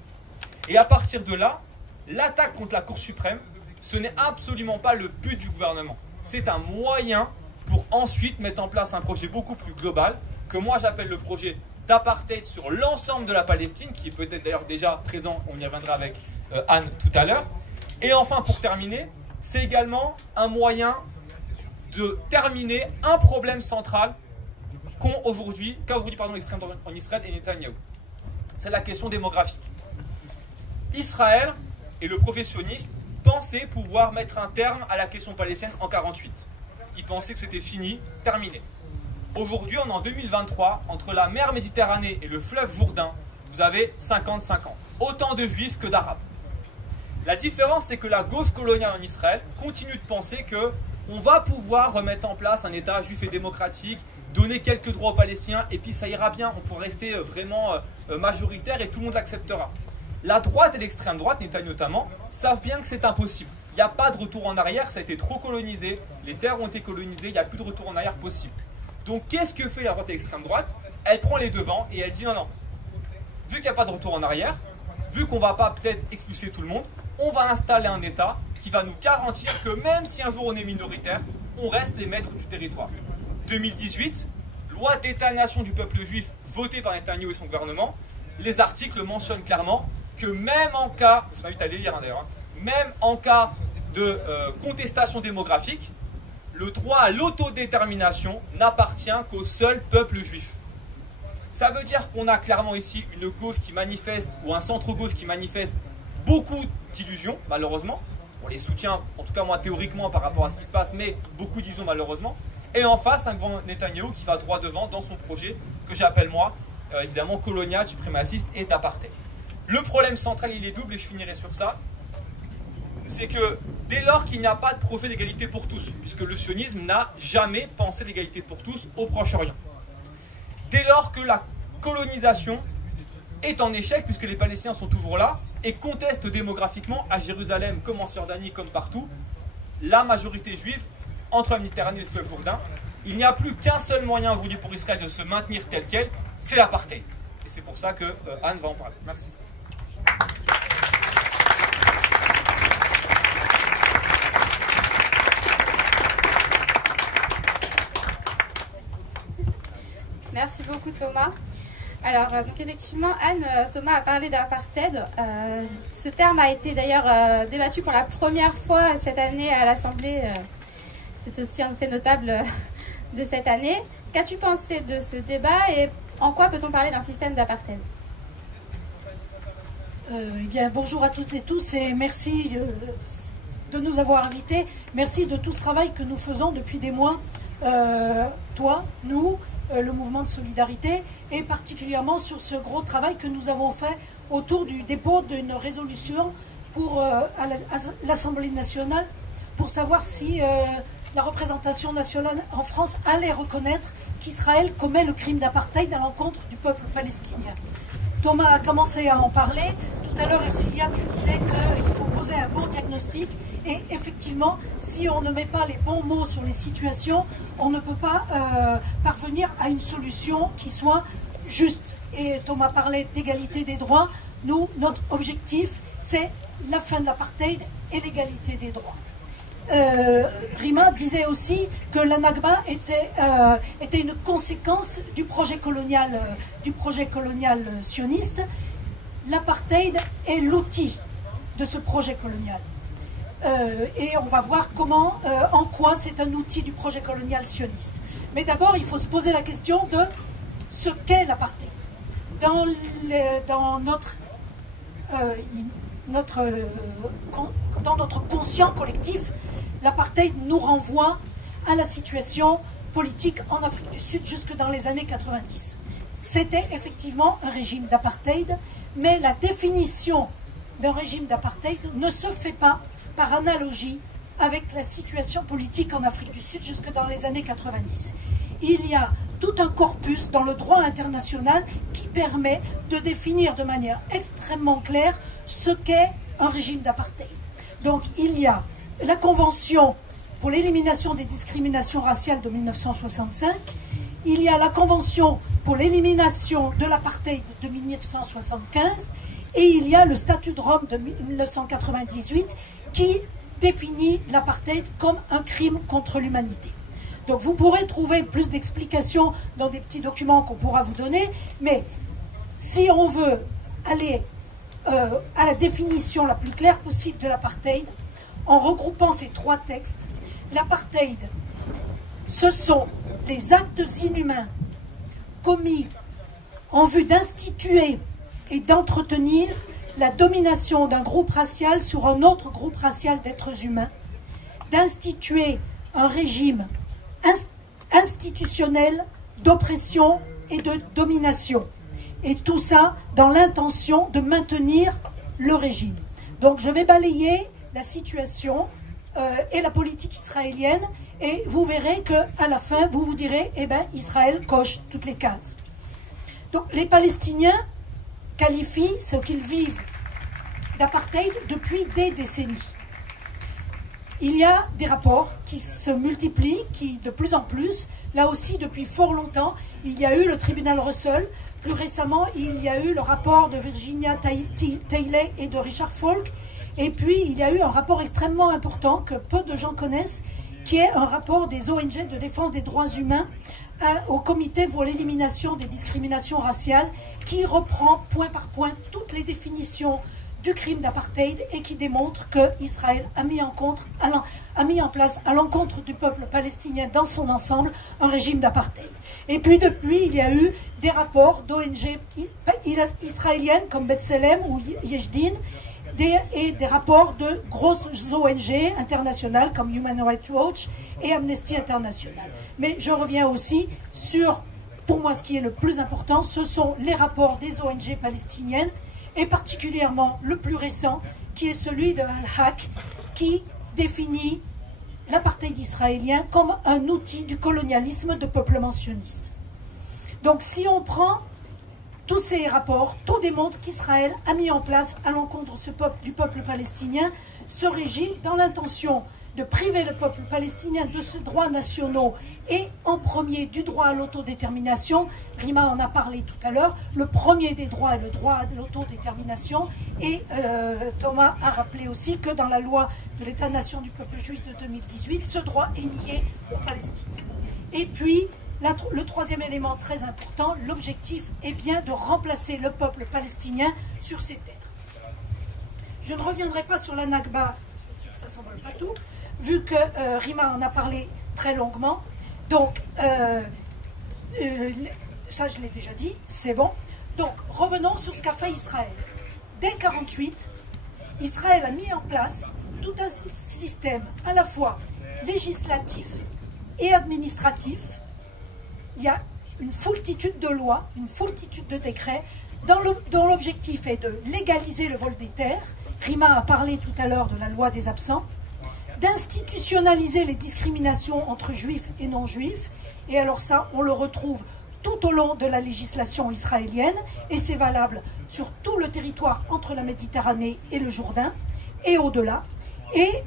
Et à partir de là, l'attaque contre la Cour suprême, ce n'est absolument pas le but du gouvernement. C'est un moyen pour ensuite mettre en place un projet beaucoup plus global, que moi j'appelle le projet d'apartheid sur l'ensemble de la Palestine, qui est peut-être d'ailleurs déjà présent, on y reviendra avec Anne tout à l'heure. Et enfin, pour terminer, c'est également un moyen de terminer un problème central qu'a aujourd'hui l'extrême droite en Israël et Netanyahou. C'est la question démographique. Israël et le professionnisme pensaient pouvoir mettre un terme à la question palestinienne en 1948. Ils pensaient que c'était fini, terminé. Aujourd'hui, on est en 2023, entre la mer Méditerranée et le fleuve Jourdain, vous avez 50-50. Autant de juifs que d'arabes. La différence, c'est que la gauche coloniale en Israël continue de penser qu'on va pouvoir remettre en place un État juif et démocratique, donner quelques droits aux Palestiniens, et puis ça ira bien, on pourra rester vraiment majoritaire et tout le monde l'acceptera. La droite et l'extrême droite, Netanyahou notamment, savent bien que c'est impossible. Il n'y a pas de retour en arrière, ça a été trop colonisé, les terres ont été colonisées, il n'y a plus de retour en arrière possible. Donc qu'est-ce que fait la droite et l'extrême droite? Elle prend les devants et elle dit non, vu qu'il n'y a pas de retour en arrière, vu qu'on ne va pas peut-être expulser tout le monde, on va installer un État qui va nous garantir que même si un jour on est minoritaire, on reste les maîtres du territoire. 2018, loi d'État-nation du peuple juif votée par Netanyahou et son gouvernement, les articles mentionnent clairement que même en cas, je vous invite à les lire d'ailleurs, même en cas de contestation démographique, le droit à l'autodétermination n'appartient qu'au seul peuple juif. Ça veut dire qu'on a clairement ici une gauche qui manifeste, ou un centre-gauche qui manifeste beaucoup d'illusions, malheureusement. On les soutient, en tout cas moi théoriquement par rapport à ce qui se passe, mais beaucoup d'illusions malheureusement. Et en face, un grand Netanyahou qui va droit devant dans son projet, que j'appelle moi, évidemment, colonial, suprémaciste et apartheid. Le problème central, il est double, et je finirai sur ça. C'est que dès lors qu'il n'y a pas de projet d'égalité pour tous, puisque le sionisme n'a jamais pensé l'égalité pour tous au Proche-Orient, dès lors que la colonisation est en échec, puisque les Palestiniens sont toujours là, et contestent démographiquement, à Jérusalem comme en Cisjordanie, comme partout, la majorité juive entre la Méditerranée et le fleuve Jourdain. Il n'y a plus qu'un seul moyen aujourd'hui pour Israël de se maintenir tel quel, c'est l'apartheid. Et c'est pour ça que Anne va en parler. Merci. Merci beaucoup Thomas. Alors, donc effectivement, Anne, Thomas a parlé d'apartheid. Ce terme a été d'ailleurs débattu pour la première fois cette année à l'Assemblée. C'est aussi un fait notable de cette année. Qu'as-tu pensé de ce débat et en quoi peut-on parler d'un système d'apartheid? Eh bien, bonjour à toutes et tous et merci de nous avoir invités. Merci de tout ce travail que nous faisons depuis des mois. Toi, nous, le mouvement de solidarité et particulièrement sur ce gros travail que nous avons fait autour du dépôt d'une résolution pour, à l'Assemblée nationale pour savoir si la représentation nationale en France allait reconnaître qu'Israël commet le crime d'apartheid à l'encontre du peuple palestinien. Thomas a commencé à en parler. Tout à l'heure, Ercilia, tu disais qu'il faut poser un bon diagnostic. Et effectivement, si on ne met pas les bons mots sur les situations, on ne peut pas parvenir à une solution qui soit juste. Et Thomas parlait d'égalité des droits. Nous, notre objectif, c'est la fin de l'apartheid et l'égalité des droits. Rima disait aussi que la Nakba était une conséquence du projet colonial sioniste. L'apartheid est l'outil de ce projet colonial. Et on va voir comment, en quoi c'est un outil du projet colonial sioniste. Mais d'abord, il faut se poser la question de ce qu'est l'apartheid. Dans notre conscient collectif, l'apartheid nous renvoie à la situation politique en Afrique du Sud jusque dans les années 90. C'était effectivement un régime d'apartheid, mais la définition d'un régime d'apartheid ne se fait pas par analogie avec la situation politique en Afrique du Sud jusque dans les années 90. Il y a tout un corpus dans le droit international qui permet de définir de manière extrêmement claire ce qu'est un régime d'apartheid. Donc il y a la Convention pour l'élimination des discriminations raciales de 1965, il y a la Convention pour l'élimination de l'apartheid de 1975 et il y a le Statut de Rome de 1998 qui définit l'apartheid comme un crime contre l'humanité. Donc vous pourrez trouver plus d'explications dans des petits documents qu'on pourra vous donner, mais si on veut aller à la définition la plus claire possible de l'apartheid, en regroupant ces trois textes, l'apartheid, ce sont les actes inhumains commis en vue d'instituer et d'entretenir la domination d'un groupe racial sur un autre groupe racial d'êtres humains, d'instituer un régime institutionnel d'oppression et de domination. Et tout ça dans l'intention de maintenir le régime. Donc je vais balayer la situation et la politique israélienne et vous verrez qu'à la fin, vous vous direz, eh bien, Israël coche toutes les cases. Donc les Palestiniens qualifient ce qu'ils vivent d'apartheid depuis des décennies. Il y a des rapports qui se multiplient, qui de plus en plus, là aussi depuis fort longtemps, il y a eu le tribunal Russell, plus récemment il y a eu le rapport de Virginia Taylor et de Richard Falk, et puis il y a eu un rapport extrêmement important que peu de gens connaissent, qui est un rapport des ONG de défense des droits humains au comité pour l'élimination des discriminations raciales, qui reprend point par point toutes les définitions du crime d'apartheid et qui démontre qu'Israël a mis en place à l'encontre du peuple palestinien dans son ensemble un régime d'apartheid. Et puis depuis, il y a eu des rapports d'ONG israéliennes comme B'Tselem ou Yesh Din et des rapports de grosses ONG internationales comme Human Rights Watch et Amnesty International. Mais je reviens aussi sur, pour moi, ce qui est le plus important, ce sont les rapports des ONG palestiniennes et particulièrement le plus récent, qui est celui de Al-Haq, qui définit l'apartheid israélien comme un outil du colonialisme de peuplement sioniste. Donc si on prend tous ces rapports, tout démontre qu'Israël a mis en place à l'encontre du peuple palestinien ce régime dans l'intention de priver le peuple palestinien de ses droits nationaux et en premier du droit à l'autodétermination. Rima en a parlé tout à l'heure. Le premier des droits est le droit à l'autodétermination. Et Thomas a rappelé aussi que dans la loi de l'État-nation du peuple juif de 2018, ce droit est nié aux Palestiniens. Et puis, le troisième élément très important, l'objectif est bien de remplacer le peuple palestinien sur ses terres. Je ne reviendrai pas sur la Nakba, je sais que ça ne s'envole pas tout, vu que Rima en a parlé très longuement. Donc, ça je l'ai déjà dit, c'est bon. Donc, revenons sur ce qu'a fait Israël. Dès 1948, Israël a mis en place tout un système à la fois législatif et administratif. Il y a une foultitude de lois, une foultitude de décrets, dont l'objectif est de légaliser le vol des terres. Rima a parlé tout à l'heure de la loi des absents, d'institutionnaliser les discriminations entre juifs et non-juifs. Et alors ça, on le retrouve tout au long de la législation israélienne, et c'est valable sur tout le territoire entre la Méditerranée et le Jourdain, et au-delà, et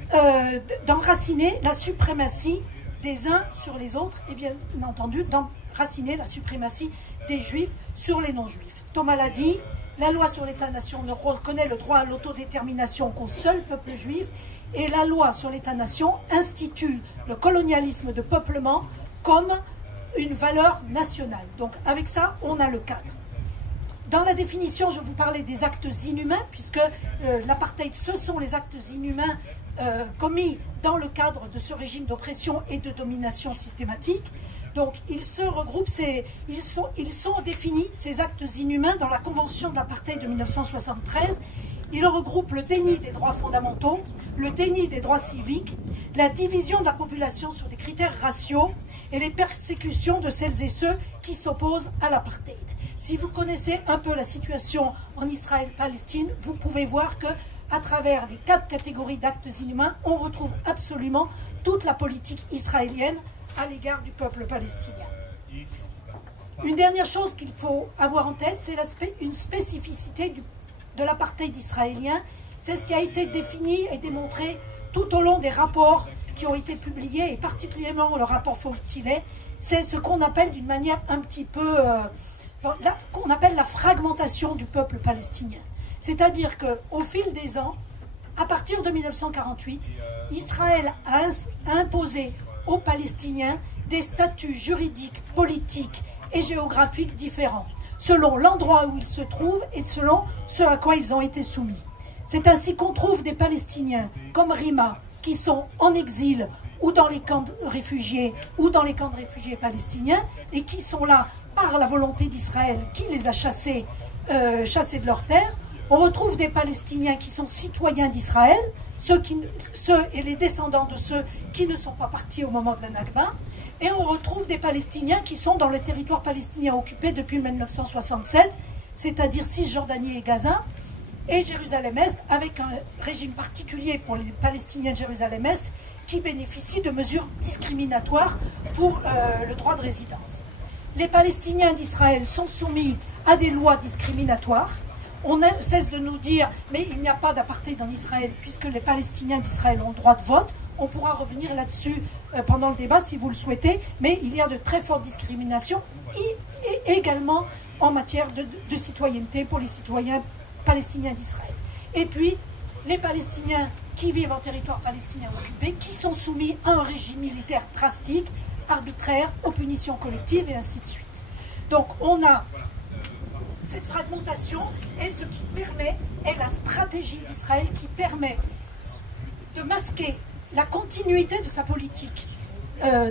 d'enraciner la suprématie des uns sur les autres, et bien entendu d'enraciner la suprématie des juifs sur les non-juifs. Thomas l'a dit, la loi sur l'État-nation ne reconnaît le droit à l'autodétermination qu'au seul peuple juif, et la loi sur l'État-nation institue le colonialisme de peuplement comme une valeur nationale. Donc avec ça, on a le cadre. Dans la définition, je vous parlais des actes inhumains, puisque l'apartheid, ce sont les actes inhumains commis dans le cadre de ce régime d'oppression et de domination systématique. Donc ils se regroupent, ils sont définis, ces actes inhumains, dans la Convention de l'apartheid de 1973. Ils regroupent le déni des droits fondamentaux, le déni des droits civiques, la division de la population sur des critères raciaux et les persécutions de celles et ceux qui s'opposent à l'apartheid. Si vous connaissez un peu la situation en Israël-Palestine, vous pouvez voir que à travers les 4 catégories d'actes inhumains, on retrouve absolument toute la politique israélienne à l'égard du peuple palestinien. Une dernière chose qu'il faut avoir en tête, c'est une spécificité de l'apartheid israélien. C'est ce qui a été défini et démontré tout au long des rapports qui ont été publiés, et particulièrement le rapport Fault-Tillet. C'est ce qu'on appelle d'une manière un petit peu... qu'on appelle la fragmentation du peuple palestinien. C'est-à-dire qu'au fil des ans, à partir de 1948, Israël a imposé aux Palestiniens des statuts juridiques, politiques et géographiques différents, selon l'endroit où ils se trouvent et selon ce à quoi ils ont été soumis. C'est ainsi qu'on trouve des Palestiniens comme Rima, qui sont en exil ou dans les camps de réfugiés ou dans les camps de réfugiés palestiniens, et qui sont là par la volonté d'Israël qui les a chassés de leur terre. On retrouve des Palestiniens qui sont citoyens d'Israël, ceux et les descendants de ceux qui ne sont pas partis au moment de la Nakba, et on retrouve des Palestiniens qui sont dans le territoire palestinien occupé depuis 1967, c'est-à-dire Cisjordanie et Gaza, et Jérusalem-Est, avec un régime particulier pour les Palestiniens de Jérusalem-Est qui bénéficient de mesures discriminatoires pour le droit de résidence. Les Palestiniens d'Israël sont soumis à des lois discriminatoires. On cesse de nous dire, mais il n'y a pas d'apartheid en Israël, puisque les Palestiniens d'Israël ont le droit de vote. On pourra revenir là-dessus pendant le débat si vous le souhaitez, mais il y a de très fortes discriminations, et également en matière de citoyenneté pour les citoyens palestiniens d'Israël. Et puis, les Palestiniens qui vivent en territoire palestinien occupé, qui sont soumis à un régime militaire drastique, arbitraire, aux punitions collectives, et ainsi de suite. Donc, on a cette fragmentation, et ce qui permet, est la stratégie d'Israël qui permet de masquer la continuité de sa politique.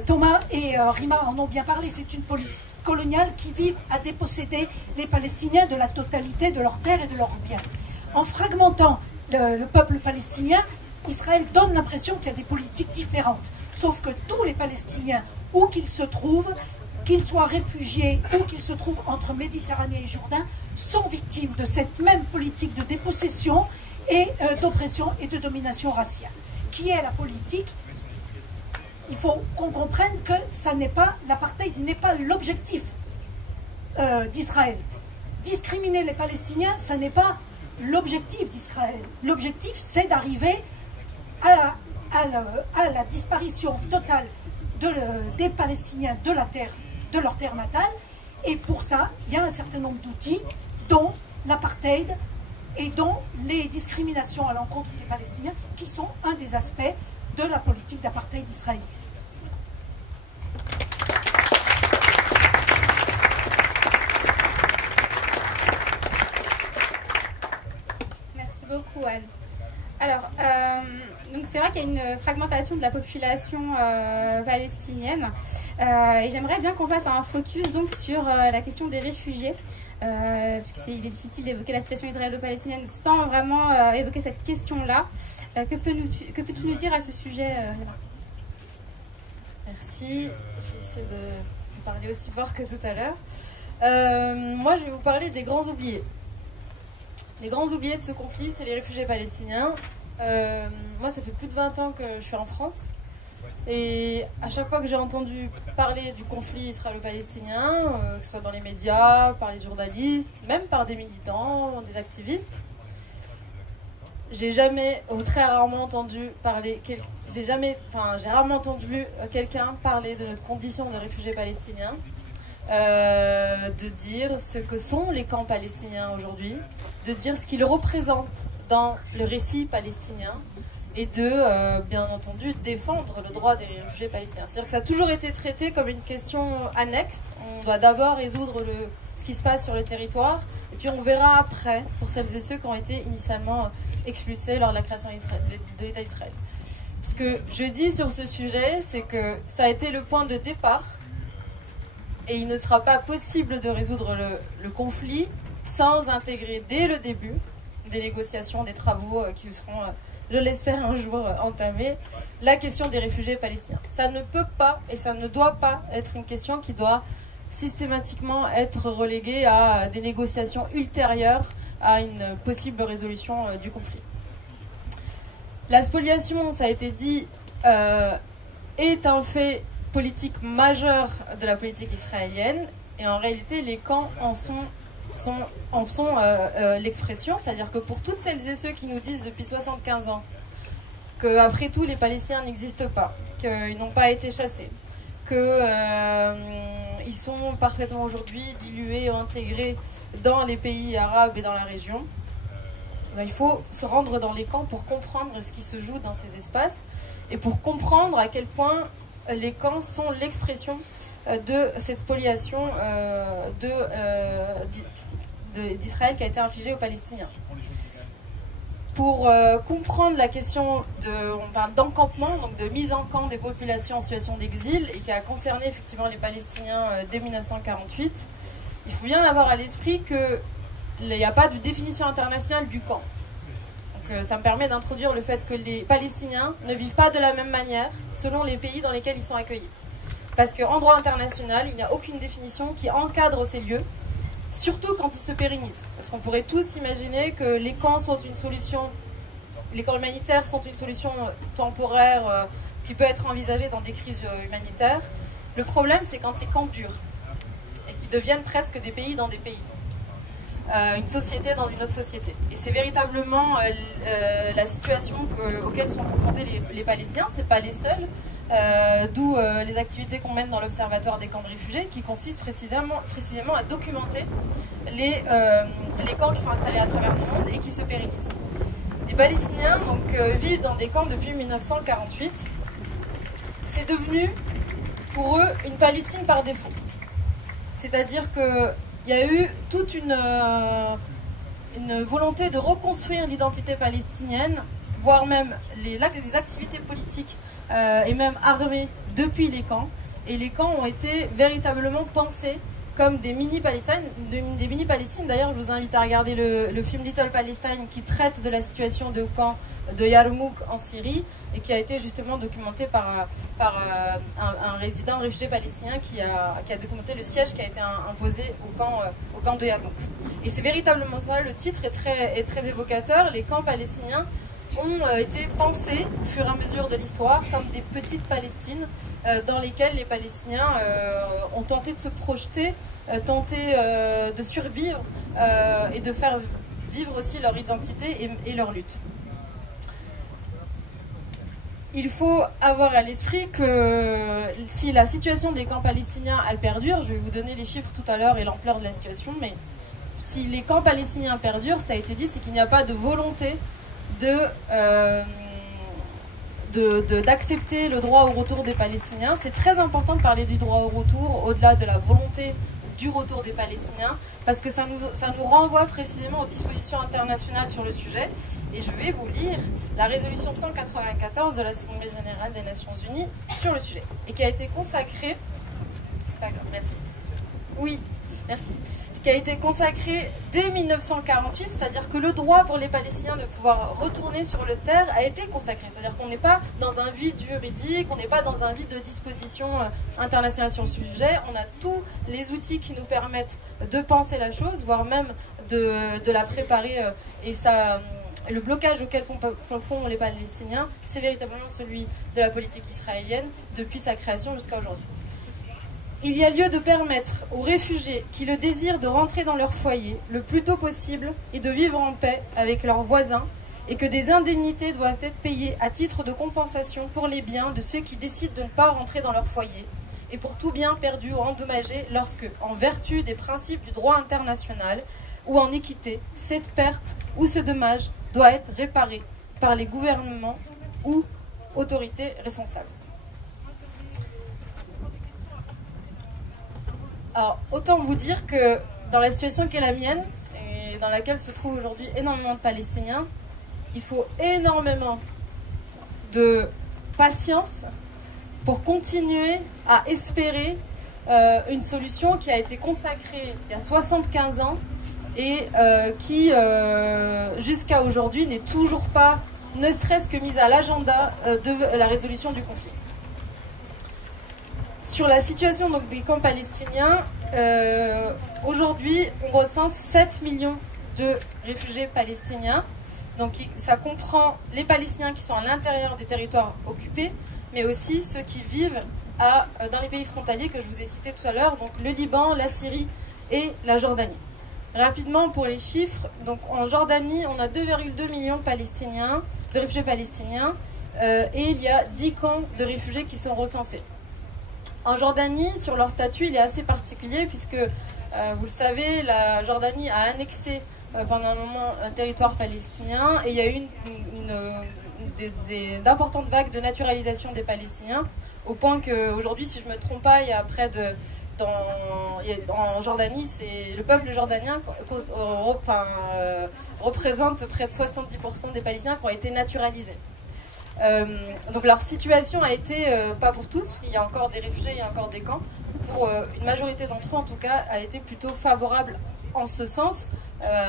Thomas et Rima en ont bien parlé, c'est une politique coloniale qui vise à déposséder les Palestiniens de la totalité de leurs terres et de leurs biens. En fragmentant le peuple palestinien, Israël donne l'impression qu'il y a des politiques différentes, sauf que tous les Palestiniens, où qu'ils se trouvent, qu'ils soient réfugiés ou qu'ils se trouvent entre Méditerranée et Jourdain, sont victimes de cette même politique de dépossession et d'oppression et de domination raciale. Qui est la politique? Il faut qu'on comprenne que ça n'est pas, l'apartheid n'est pas l'objectif. d'Israël. Discriminer les Palestiniens, ça n'est pas l'objectif d'Israël. L'objectif, c'est d'arriver à la disparition totale des Palestiniens de leur terre natale. Et pour ça, il y a un certain nombre d'outils, dont l'apartheid et dont les discriminations à l'encontre des Palestiniens, qui sont un des aspects de la politique d'apartheid israélienne. Merci beaucoup, Anne. Alors, donc c'est vrai qu'il y a une fragmentation de la population palestinienne et j'aimerais bien qu'on fasse un focus donc sur la question des réfugiés parce qu'il est difficile d'évoquer la situation israélo-palestinienne sans vraiment évoquer cette question-là. Que peux-tu nous dire à ce sujet Merci. Je vais essayer de parler aussi fort que tout à l'heure. Moi, je vais vous parler des grands oubliés. Les grands oubliés de ce conflit, c'est les réfugiés palestiniens. Moi, ça fait plus de 20 ans que je suis en France. Et à chaque fois que j'ai entendu parler du conflit israélo-palestinien, que ce soit dans les médias, par les journalistes, même par des militants, des activistes, j'ai jamais, ou très rarement entendu parler, j'ai rarement entendu quelqu'un parler de notre condition de réfugiés palestiniens, de dire ce que sont les camps palestiniens aujourd'hui, de dire ce qu'ils représentent dans le récit palestinien et de, bien entendu, défendre le droit des réfugiés palestiniens. C'est-à-dire que ça a toujours été traité comme une question annexe. On doit d'abord résoudre ce qui se passe sur le territoire et puis on verra après pour celles et ceux qui ont été initialement expulsés lors de la création de l'État d'Israël. Ce que je dis sur ce sujet, c'est que ça a été le point de départ et il ne sera pas possible de résoudre le conflit sans intégrer dès le début des négociations, des travaux qui seront, je l'espère, un jour entamés, la question des réfugiés palestiniens. Ça ne peut pas et ça ne doit pas être une question qui doit systématiquement être reléguée à des négociations ultérieures à une possible résolution du conflit. La spoliation, ça a été dit, est un fait politique majeur de la politique israélienne et en réalité les camps en sont l'expression, c'est-à-dire que pour toutes celles et ceux qui nous disent depuis 75 ans qu'après tout les Palestiniens n'existent pas, qu'ils n'ont pas été chassés, qu'ils sont parfaitement aujourd'hui dilués ou intégrés dans les pays arabes et dans la région, il faut se rendre dans les camps pour comprendre ce qui se joue dans ces espaces et pour comprendre à quel point les camps sont l'expression de cette spoliation d'Israël qui a été infligée aux Palestiniens. Pour comprendre la question on parle d'encampement, donc de mise en camp des populations en situation d'exil et qui a concerné effectivement les Palestiniens dès 1948, il faut bien avoir à l'esprit qu'il n'y a pas de définition internationale du camp. Donc, ça me permet d'introduire le fait que les Palestiniens ne vivent pas de la même manière selon les pays dans lesquels ils sont accueillis. Parce qu'en droit international, il n'y a aucune définition qui encadre ces lieux, surtout quand ils se pérennisent. Parce qu'on pourrait tous imaginer que les camps sont une solution, les camps humanitaires sont une solution temporaire qui peut être envisagée dans des crises humanitaires. Le problème, c'est quand les camps durent et qu'ils deviennent presque des pays dans des pays. Une société dans une autre société. Et c'est véritablement la situation auquel sont confrontés les Palestiniens. Ce n'est pas les seuls, d'où les activités qu'on mène dans l'Observatoire des camps de réfugiés, qui consistent précisément à documenter les camps qui sont installés à travers le monde et qui se pérennisent. Les Palestiniens vivent dans des camps depuis 1948. C'est devenu pour eux une Palestine par défaut. C'est-à-dire que il y a eu toute une volonté de reconstruire l'identité palestinienne, voire même les activités politiques et même armées depuis les camps. Et les camps ont été véritablement pensés comme des mini-Palestines. D'ailleurs, je vous invite à regarder le film Little Palestine qui traite de la situation de camp de Yarmouk en Syrie et qui a été justement documenté par un réfugié palestinien qui a documenté le siège qui a été imposé au camp de Yarmouk. Et c'est véritablement ça, le titre est très évocateur. Les camps palestiniens ont été pensées au fur et à mesure de l'histoire comme des petites Palestines dans lesquelles les Palestiniens ont tenté de se projeter, tenté de survivre et de faire vivre aussi leur identité et leur lutte. Il faut avoir à l'esprit que si la situation des camps palestiniens elle perdure, je vais vous donner les chiffres tout à l'heure et l'ampleur de la situation, mais si les camps palestiniens perdurent, ça a été dit, c'est qu'il n'y a pas de volonté d'accepter le droit au retour des Palestiniens. C'est très important de parler du droit au retour, au-delà de la volonté du retour des Palestiniens, parce que ça nous renvoie précisément aux dispositions internationales sur le sujet. Et je vais vous lire la résolution 194 de l'Assemblée générale des Nations Unies sur le sujet, et qui a été consacrée... C'est pas grave, merci. Oui, merci. Qui a été consacrée dès 1948, c'est-à-dire que le droit pour les Palestiniens de pouvoir retourner sur le terre a été consacré. C'est-à-dire qu'on n'est pas dans un vide juridique, on n'est pas dans un vide de dispositions internationales sur le sujet. On a tous les outils qui nous permettent de penser la chose, voire même de la préparer. Et ça, le blocage auquel font les Palestiniens, c'est véritablement celui de la politique israélienne depuis sa création jusqu'à aujourd'hui. Il y a lieu de permettre aux réfugiés qui le désirent de rentrer dans leur foyer le plus tôt possible et de vivre en paix avec leurs voisins, et que des indemnités doivent être payées à titre de compensation pour les biens de ceux qui décident de ne pas rentrer dans leur foyer, et pour tout bien perdu ou endommagé lorsque, en vertu des principes du droit international ou en équité, cette perte ou ce dommage doit être réparé par les gouvernements ou autorités responsables. Alors, autant vous dire que dans la situation qui est la mienne, et dans laquelle se trouvent aujourd'hui énormément de Palestiniens, il faut énormément de patience pour continuer à espérer une solution qui a été consacrée il y a 75 ans et qui, jusqu'à aujourd'hui, n'est toujours pas, ne serait-ce que mise à l'agenda de la résolution du conflit. Sur la situation donc, des camps palestiniens, aujourd'hui, on recense 7 millions de réfugiés palestiniens. Donc ça comprend les Palestiniens qui sont à l'intérieur des territoires occupés, mais aussi ceux qui vivent dans les pays frontaliers que je vous ai cités tout à l'heure, donc le Liban, la Syrie et la Jordanie. Rapidement pour les chiffres, donc en Jordanie, on a 2,2 millions de réfugiés palestiniens et il y a 10 camps de réfugiés qui sont recensés. En Jordanie, sur leur statut, il est assez particulier puisque, vous le savez, la Jordanie a annexé pendant un moment un territoire palestinien et il y a eu d'importantes vagues de naturalisation des Palestiniens au point qu'aujourd'hui, si je ne me trompe pas, il y a en Jordanie, le peuple jordanien représente près de 70% des Palestiniens qui ont été naturalisés. Donc leur situation a été, pas pour tous, il y a encore des réfugiés, il y a encore des camps, pour une majorité d'entre eux en tout cas, a été plutôt favorable en ce sens,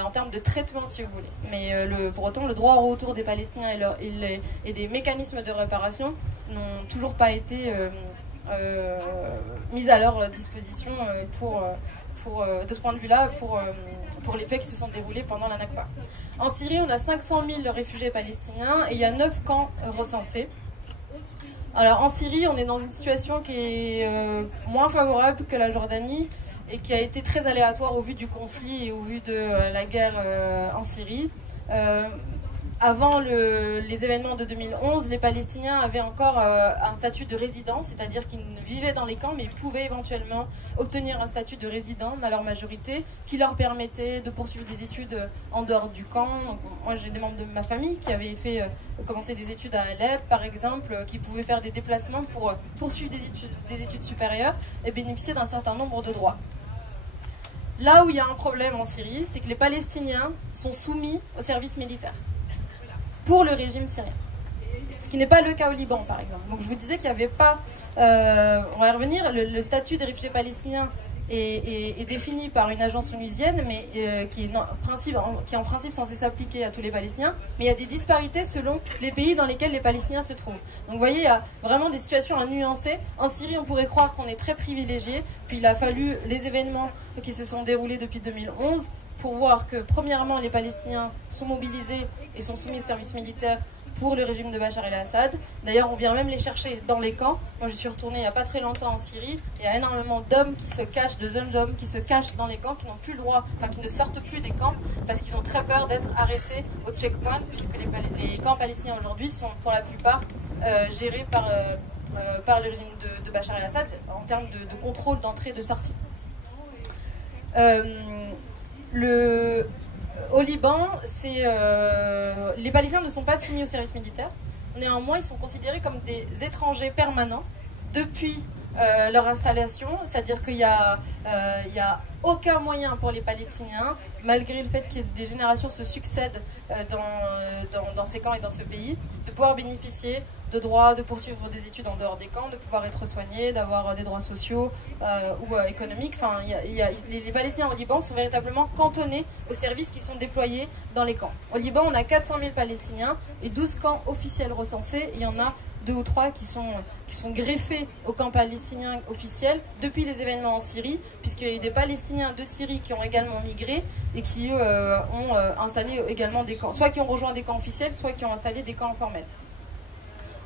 en termes de traitement si vous voulez. Mais pour autant, le droit au retour des Palestiniens et des mécanismes de réparation n'ont toujours pas été mis à leur disposition de ce point de vue-là pour les faits qui se sont déroulés pendant la Nakba. En Syrie, on a 500 000 réfugiés palestiniens et il y a 9 camps recensés. Alors en Syrie, on est dans une situation qui est moins favorable que la Jordanie et qui a été très aléatoire au vu du conflit et au vu de la guerre en Syrie. Avant les événements de 2011, les Palestiniens avaient encore un statut de résident, c'est-à-dire qu'ils vivaient dans les camps, mais ils pouvaient éventuellement obtenir un statut de résident dans leur majorité, qui leur permettait de poursuivre des études en dehors du camp. Donc, moi, j'ai des membres de ma famille qui avaient commencé des études à Alep, par exemple, qui pouvaient faire des déplacements pour poursuivre des études supérieures et bénéficier d'un certain nombre de droits. Là où il y a un problème en Syrie, c'est que les Palestiniens sont soumis au service militaire pour le régime syrien. Ce qui n'est pas le cas au Liban, par exemple. Donc je vous disais qu'il n'y avait pas... on va y revenir, le statut des réfugiés palestiniens est défini par une agence onusienne, mais qui est en principe censée s'appliquer à tous les Palestiniens. Mais il y a des disparités selon les pays dans lesquels les Palestiniens se trouvent. Donc vous voyez, il y a vraiment des situations à nuancer. En Syrie, on pourrait croire qu'on est très privilégié. Puis il a fallu les événements qui se sont déroulés depuis 2011 pour voir que, premièrement, les Palestiniens sont mobilisés et sont soumis au service militaire pour le régime de Bachar el-Assad. D'ailleurs, on vient même les chercher dans les camps. Moi, je suis retournée il n'y a pas très longtemps en Syrie. Il y a énormément d'hommes qui se cachent, de jeunes hommes qui se cachent dans les camps, qui n'ont plus le droit, enfin qui ne sortent plus des camps parce qu'ils ont très peur d'être arrêtés au checkpoint, puisque les camps palestiniens aujourd'hui sont pour la plupart gérés par le régime de Bachar el-Assad en termes de contrôle d'entrée et de sortie. Au Liban, les Palestiniens ne sont pas soumis au service militaire. Néanmoins, ils sont considérés comme des étrangers permanents depuis leur installation. C'est-à-dire qu'il n'y a aucun moyen pour les Palestiniens, malgré le fait que des générations se succèdent dans ces camps et dans ce pays, de pouvoir bénéficier de droits de poursuivre des études en dehors des camps, de pouvoir être soignés, d'avoir des droits sociaux ou économiques. Enfin, les Palestiniens au Liban sont véritablement cantonnés aux services qui sont déployés dans les camps. Au Liban, on a 400 000 Palestiniens et 12 camps officiels recensés. Il y en a 2 ou 3 qui sont greffés aux camps palestiniens officiels depuis les événements en Syrie, puisqu'il y a eu des Palestiniens de Syrie qui ont également migré et qui ont installé également des camps, soit qui ont rejoint des camps officiels, soit qui ont installé des camps informels.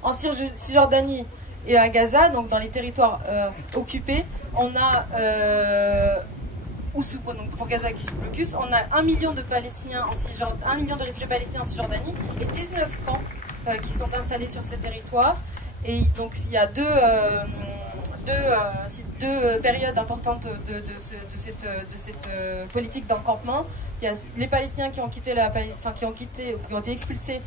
En Cisjordanie et à Gaza, donc dans les territoires occupés, on a, donc pour Gaza qui est sous blocus, on a 1 million de Palestiniens 1 million de réfugiés palestiniens en Cisjordanie et 19 camps qui sont installés sur ce territoire. Et donc il y a deux périodes importantes de cette politique d'encampement. Il y a les Palestiniens qui ont quitté qui ont été expulsés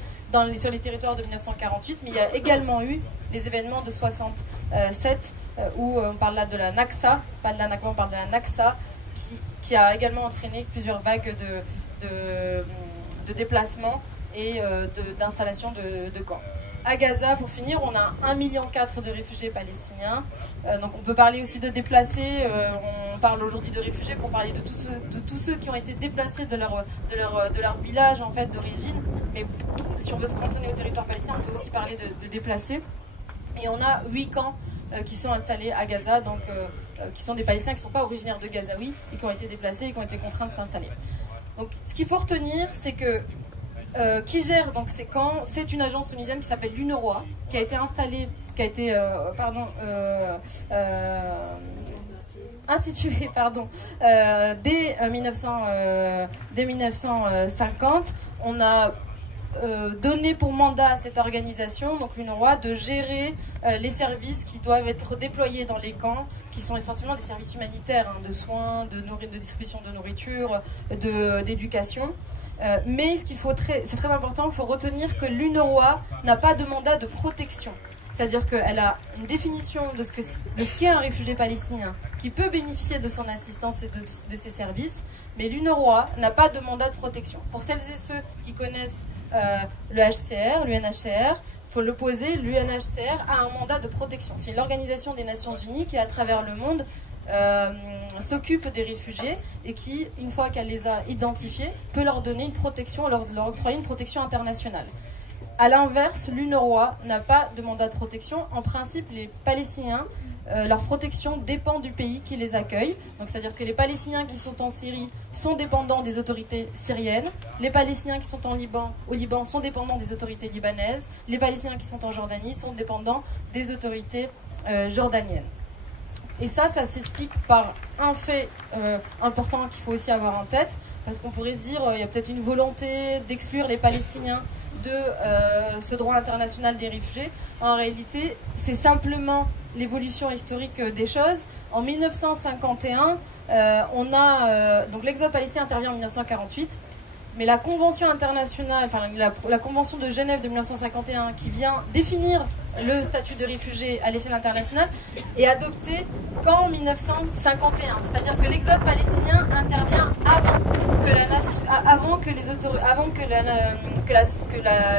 sur les territoires de 1948, mais il y a également eu les événements de 67 où on parle là de la Naksa, pas de la Nakba, on parle de la Naksa, qui a également entraîné plusieurs vagues de déplacements et d'installation de camps. À Gaza, pour finir, on a 1,4 million de réfugiés palestiniens. Donc on peut parler aussi de déplacés. On parle aujourd'hui de réfugiés pour parler de tous ceux qui ont été déplacés de leur village en fait d'origine. Mais si on veut se cantonner au territoire palestinien, on peut aussi parler de déplacés. Et on a 8 camps qui sont installés à Gaza, donc qui sont des Palestiniens qui ne sont pas originaires de Gaza, oui, et qui ont été déplacés et qui ont été contraints de s'installer. Donc ce qu'il faut retenir, c'est que qui gère donc ces camps, c'est une agence tunisienne qui s'appelle l'UNRWA, qui a été installée, instituée dès 1950. On a donné pour mandat à cette organisation, donc l'UNRWA, de gérer les services qui doivent être déployés dans les camps, qui sont essentiellement des services humanitaires, de soins, de distribution de nourriture, d'éducation. Mais c'est très important, il faut retenir que l'UNRWA n'a pas de mandat de protection. C'est-à-dire qu'elle a une définition de ce qu'est un réfugié palestinien qui peut bénéficier de son assistance et de ses services, mais l'UNRWA n'a pas de mandat de protection. Pour celles et ceux qui connaissent l'UNHCR, il faut l'opposer, l'UNHCR a un mandat de protection. C'est l'Organisation des Nations Unies qui, à travers le monde, s'occupe des réfugiés et qui, une fois qu'elle les a identifiés, peut leur donner une protection, leur octroyer une protection internationale. A l'inverse, l'UNRWA n'a pas de mandat de protection. En principe, les Palestiniens, leur protection dépend du pays qui les accueille. Donc, c'est-à-dire que les Palestiniens qui sont en Syrie sont dépendants des autorités syriennes. Les Palestiniens qui sont au Liban sont dépendants des autorités libanaises. Les Palestiniens qui sont en Jordanie sont dépendants des autorités jordaniennes. Et ça s'explique par un fait important qu'il faut aussi avoir en tête, parce qu'on pourrait se dire il y a peut-être une volonté d'exclure les Palestiniens de ce droit international des réfugiés. En réalité, c'est simplement l'évolution historique des choses. En 1951, donc l'exode palestinien intervient en 1948, mais la Convention internationale, la Convention de Genève de 1951, qui vient définir le statut de réfugié à l'échelle internationale, est adoptée qu'en 1951. C'est-à-dire que l'exode palestinien intervient avant que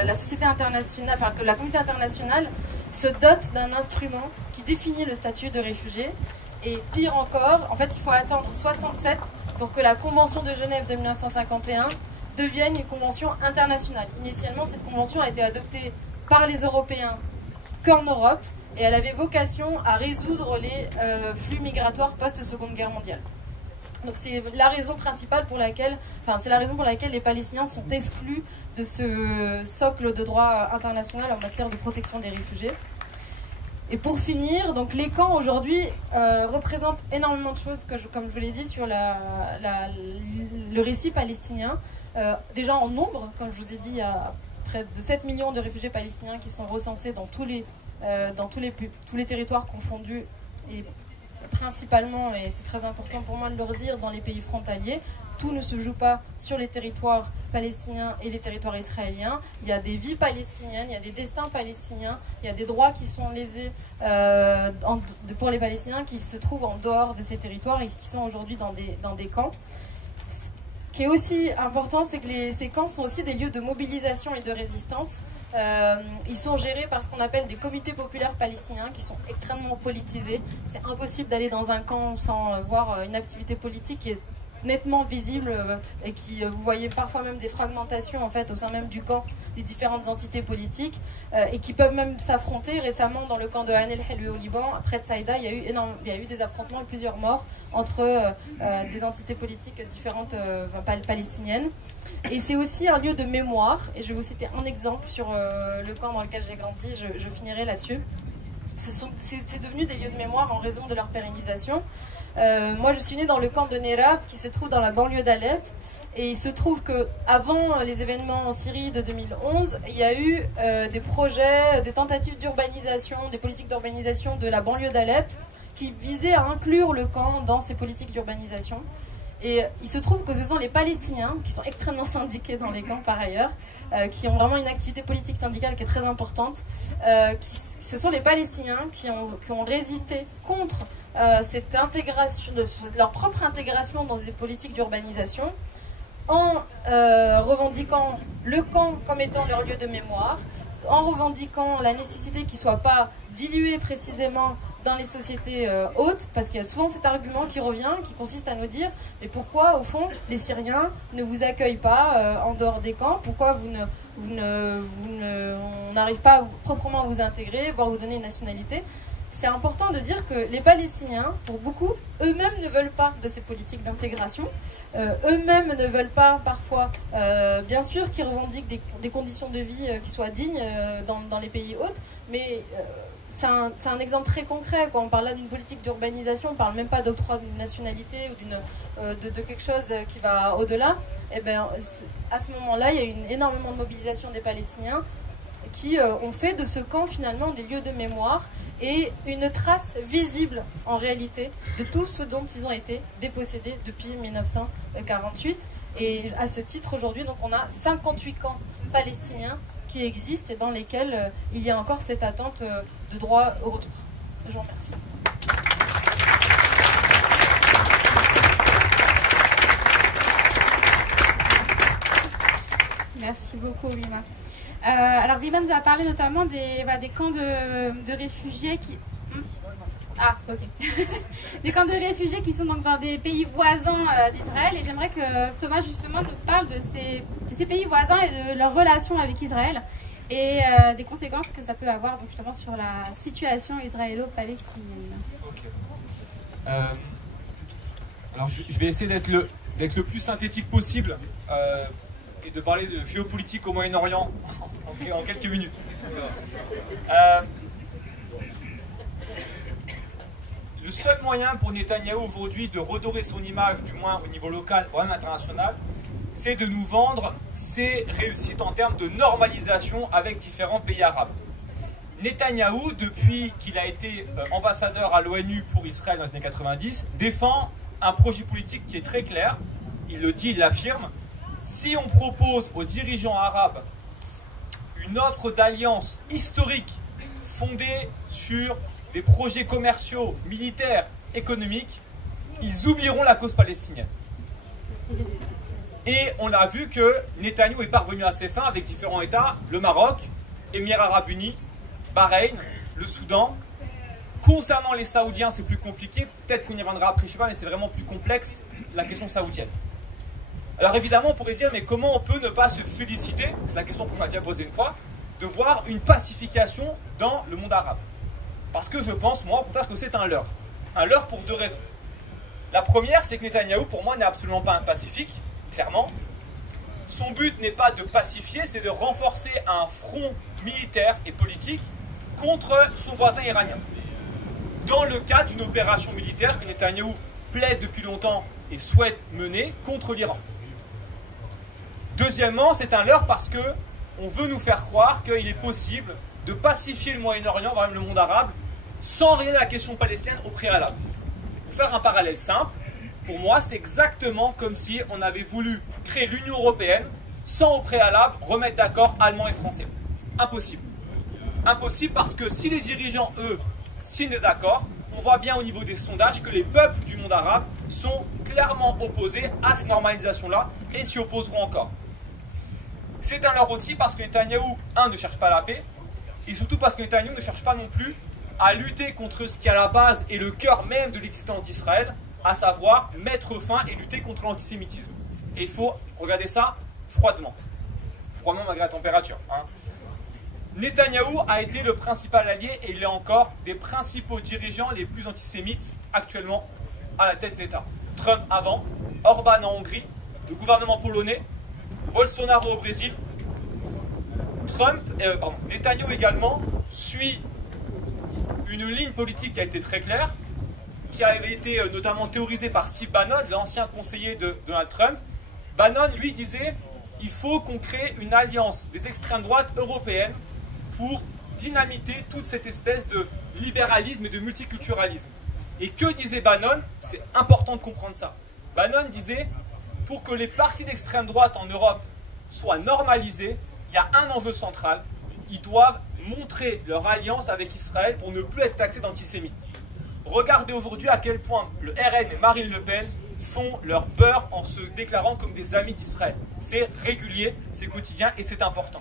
la société internationale, que la communauté internationale se dote d'un instrument qui définit le statut de réfugié. Et pire encore, en fait, il faut attendre 67 pour que la Convention de Genève de 1951 devienne une convention internationale. Initialement, cette convention a été adoptée par les Européens qu'en Europe, et elle avait vocation à résoudre les flux migratoires post-Seconde Guerre mondiale. Donc c'est la raison principale pour laquelle, c'est la raison pour laquelle les Palestiniens sont exclus de ce socle de droit international en matière de protection des réfugiés. Et pour finir, donc les camps aujourd'hui représentent énormément de choses, comme je vous l'ai dit, sur le récit palestinien. Déjà en nombre, comme je vous ai dit, il y a près de 7 millions de réfugiés palestiniens qui sont recensés dans tous les territoires confondus, et principalement, et c'est très important pour moi de le redire, dans les pays frontaliers. Tout ne se joue pas sur les territoires palestiniens et les territoires israéliens. Il y a des vies palestiniennes, il y a des destins palestiniens, il y a des droits qui sont lésés pour les Palestiniens qui se trouvent en dehors de ces territoires et qui sont aujourd'hui dans des camps. Ce qui est aussi important, c'est que ces camps sont aussi des lieux de mobilisation et de résistance. Ils sont gérés par ce qu'on appelle des comités populaires palestiniens qui sont extrêmement politisés. C'est impossible d'aller dans un camp sans voir une activité politique qui est nettement visible et qui, vous voyez parfois même des fragmentations en fait au sein même du camp des différentes entités politiques et qui peuvent même s'affronter. Récemment, dans le camp de Han el-Helwi au Liban, près de Saïda, il y a eu des affrontements et plusieurs morts entre des entités politiques différentes palestiniennes. Et c'est aussi un lieu de mémoire, et je vais vous citer un exemple sur le camp dans lequel j'ai grandi, je finirai là-dessus. C'est devenu des lieux de mémoire en raison de leur pérennisation. Moi, je suis née dans le camp de Nerab, qui se trouve dans la banlieue d'Alep. Et il se trouve qu'avant les événements en Syrie de 2011, il y a eu des projets, des tentatives d'urbanisation, des politiques d'urbanisation de la banlieue d'Alep, qui visaient à inclure le camp dans ces politiques d'urbanisation. Et il se trouve que ce sont les Palestiniens, qui sont extrêmement syndiqués dans les camps par ailleurs, qui ont vraiment une activité politique syndicale qui est très importante. Ce sont les Palestiniens qui ont résisté contre cette intégration, leur propre intégration dans des politiques d'urbanisation, en revendiquant le camp comme étant leur lieu de mémoire, en revendiquant la nécessité qu'il ne soit pas dilué précisément dans les sociétés hautes, parce qu'il y a souvent cet argument qui revient, qui consiste à nous dire mais pourquoi au fond les Syriens ne vous accueillent pas en dehors des camps, pourquoi on n'arrive pas proprement à vous intégrer, voire vous donner une nationalité. C'est important de dire que les Palestiniens, pour beaucoup, eux-mêmes ne veulent pas de ces politiques d'intégration, eux-mêmes ne veulent pas parfois, bien sûr qu'ils revendiquent des conditions de vie qui soient dignes dans les pays hôtes, mais c'est un exemple très concret. Quand on parle là d'une politique d'urbanisation, on ne parle même pas d'octroi d'une nationalité ou de quelque chose qui va au-delà. Et bien, à ce moment-là, il y a eu énormément de mobilisation des Palestiniens qui ont fait de ce camp finalement des lieux de mémoire et une trace visible en réalité de tout ce dont ils ont été dépossédés depuis 1948. Et à ce titre, aujourd'hui, donc on a 58 camps palestiniens qui existent et dans lesquels il y a encore cette attente de droit au retour. Je vous remercie. Merci beaucoup, Rima. Alors, Rima nous a parlé notamment des camps de réfugiés qui... Ah, ok. Des camps de réfugiés qui sont donc dans des pays voisins d'Israël. Et j'aimerais que Thomas, justement, nous parle de ces pays voisins et de leur relation avec Israël et des conséquences que ça peut avoir donc, justement sur la situation israélo-palestinienne. Ok. Alors, je vais essayer d'être le plus synthétique possible et de parler de géopolitique au Moyen-Orient en quelques minutes. Le seul moyen pour Netanyahou aujourd'hui de redorer son image, du moins au niveau local, voire même international, c'est de nous vendre ses réussites en termes de normalisation avec différents pays arabes. Netanyahou, depuis qu'il a été ambassadeur à l'ONU pour Israël dans les années 90, défend un projet politique qui est très clair. Il le dit, il l'affirme. Si on propose aux dirigeants arabes une offre d'alliance historique fondée sur des projets commerciaux, militaires, économiques, ils oublieront la cause palestinienne. Et on a vu que Netanyahou est parvenu à ses fins avec différents États, le Maroc, Émirats Arabes Unis, Bahreïn, le Soudan. Concernant les Saoudiens, c'est plus compliqué, peut-être qu'on y reviendra après, je ne sais pas, mais c'est vraiment plus complexe, la question saoudienne. Alors évidemment, on pourrait se dire, mais comment on peut ne pas se féliciter, c'est la question qu'on m'a déjà posée une fois, de voir une pacification dans le monde arabe. Parce que je pense, moi, au contraire, que c'est un leurre. Un leurre pour deux raisons. La première, c'est que Netanyahou, pour moi, n'est absolument pas un pacifique, clairement. Son but n'est pas de pacifier, c'est de renforcer un front militaire et politique contre son voisin iranien. Dans le cadre d'une opération militaire que Netanyahou plaide depuis longtemps et souhaite mener contre l'Iran. Deuxièmement, c'est un leurre parce qu'on veut nous faire croire qu'il est possible de pacifier le Moyen-Orient, voire même le monde arabe, sans régler la question palestinienne au préalable. Pour faire un parallèle simple, pour moi, c'est exactement comme si on avait voulu créer l'Union européenne sans au préalable remettre d'accord Allemands et Français. Impossible. Impossible parce que si les dirigeants, eux, signent des accords, on voit bien au niveau des sondages que les peuples du monde arabe sont clairement opposés à ces normalisations-là et s'y opposeront encore. C'est un leurre aussi parce que Netanyahou, ne cherche pas la paix, et surtout parce que Netanyahou ne cherche pas non plus à lutter contre ce qui à la base est le cœur même de l'existence d'Israël, à savoir mettre fin et lutter contre l'antisémitisme. Et il faut regarder ça froidement. Froidement malgré la température. Netanyahou a été le principal allié, et il est encore des principaux dirigeants les plus antisémites actuellement à la tête d'État. Trump avant, Orban en Hongrie, le gouvernement polonais, Bolsonaro au Brésil. Netanyahou également suit une ligne politique qui a été très claire, qui avait été notamment théorisée par Steve Bannon, l'ancien conseiller de Donald Trump. Bannon, lui, disait il faut qu'on crée une alliance des extrêmes droites européennes pour dynamiter toute cette espèce de libéralisme et de multiculturalisme. Et que disait Bannon? C'est important de comprendre ça. Bannon disait pour que les partis d'extrême droite en Europe soient normalisés, il y a un enjeu central. Ils doivent montrer leur alliance avec Israël pour ne plus être taxés d'antisémites. Regardez aujourd'hui à quel point le RN et Marine Le Pen font leur beurre en se déclarant comme des amis d'Israël. C'est régulier, c'est quotidien et c'est important.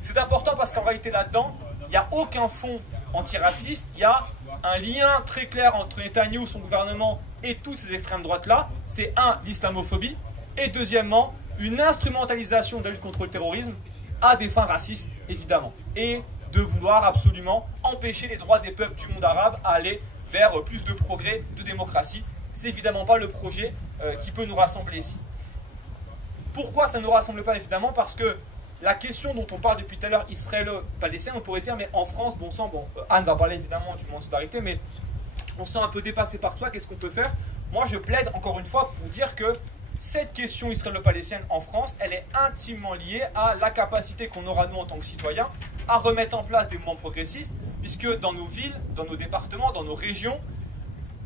C'est important parce qu'en réalité là-dedans, il n'y a aucun fond antiraciste, il y a un lien très clair entre Netanyahou, son gouvernement et toutes ces extrêmes droites-là. C'est l'islamophobie, et deuxièmement, une instrumentalisation de la lutte contre le terrorisme à des fins racistes, évidemment, et de vouloir absolument empêcher les droits des peuples du monde arabe à aller vers plus de progrès, de démocratie. C'est évidemment pas le projet qui peut nous rassembler ici. Pourquoi ça ne nous rassemble pas? Évidemment parce que la question dont on parle depuis tout à l'heure, israélo-palestinienne, on pourrait se dire, mais en France, bon sang, Anne va parler évidemment du mouvement de solidarité, mais on se sent un peu dépassé par toi, qu'est-ce qu'on peut faire? Moi, je plaide encore une fois pour dire que cette question israélo-palestinienne en France, elle est intimement liée à la capacité qu'on aura, nous, en tant que citoyens, à remettre en place des mouvements progressistes, puisque dans nos villes, dans nos départements, dans nos régions,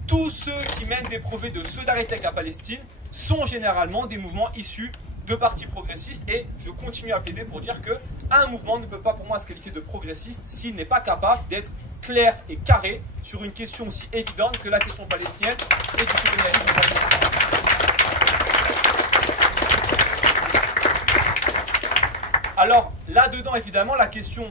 tous ceux qui mènent des projets de solidarité avec la Palestine sont généralement des mouvements issus de partis progressistes, et je continue à plaider pour dire qu'un mouvement ne peut pas pour moi se qualifier de progressiste s'il n'est pas capable d'être clair et carré sur une question aussi évidente que la question palestinienne et du colonialisme palestinien. Alors là-dedans, évidemment, la question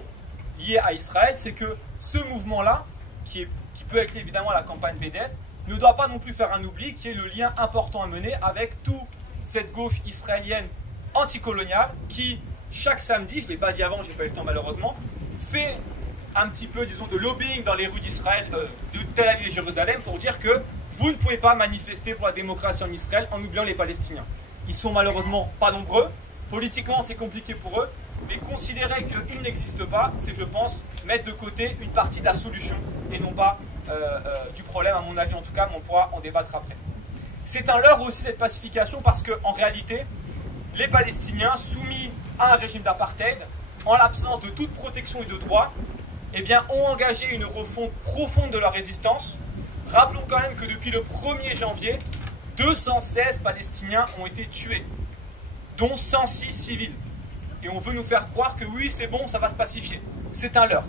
liée à Israël, c'est que ce mouvement-là, qui peut être lié évidemment à la campagne BDS, ne doit pas non plus faire un oubli, qui est le lien important à mener avec toute cette gauche israélienne anticoloniale qui, chaque samedi, je ne l'ai pas dit avant, je n'ai pas eu le temps malheureusement, fait un petit peu, disons, de lobbying dans les rues d'Israël, de Tel Aviv et Jérusalem, pour dire que vous ne pouvez pas manifester pour la démocratie en Israël en oubliant les Palestiniens. Ils sont malheureusement pas nombreux, politiquement c'est compliqué pour eux, mais considérer qu'ils n'existent pas, c'est, je pense, mettre de côté une partie de la solution et non pas du problème, à mon avis en tout cas, mais on pourra en débattre après. C'est un leurre aussi cette pacification parce qu'en réalité, les Palestiniens soumis à un régime d'apartheid, en l'absence de toute protection et de droits, eh bien, ont engagé une refonte profonde de leur résistance. Rappelons quand même que depuis le 1er janvier, 216 Palestiniens ont été tués, dont 106 civils. Et on veut nous faire croire que oui, c'est bon, ça va se pacifier. C'est un leurre.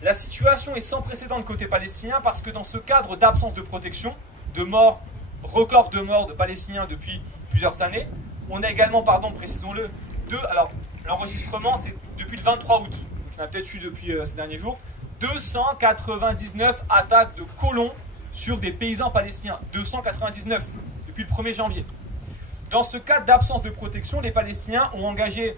La situation est sans précédent de côté palestinien parce que dans ce cadre d'absence de protection, de morts, record de morts de Palestiniens depuis plusieurs années, on a également, précisons-le, alors l'enregistrement c'est depuis le 23 août, on a peut-être eu depuis ces derniers jours, 299 attaques de colons sur des paysans palestiniens, 299 depuis le 1er janvier. Dans ce cadre d'absence de protection, les Palestiniens ont engagé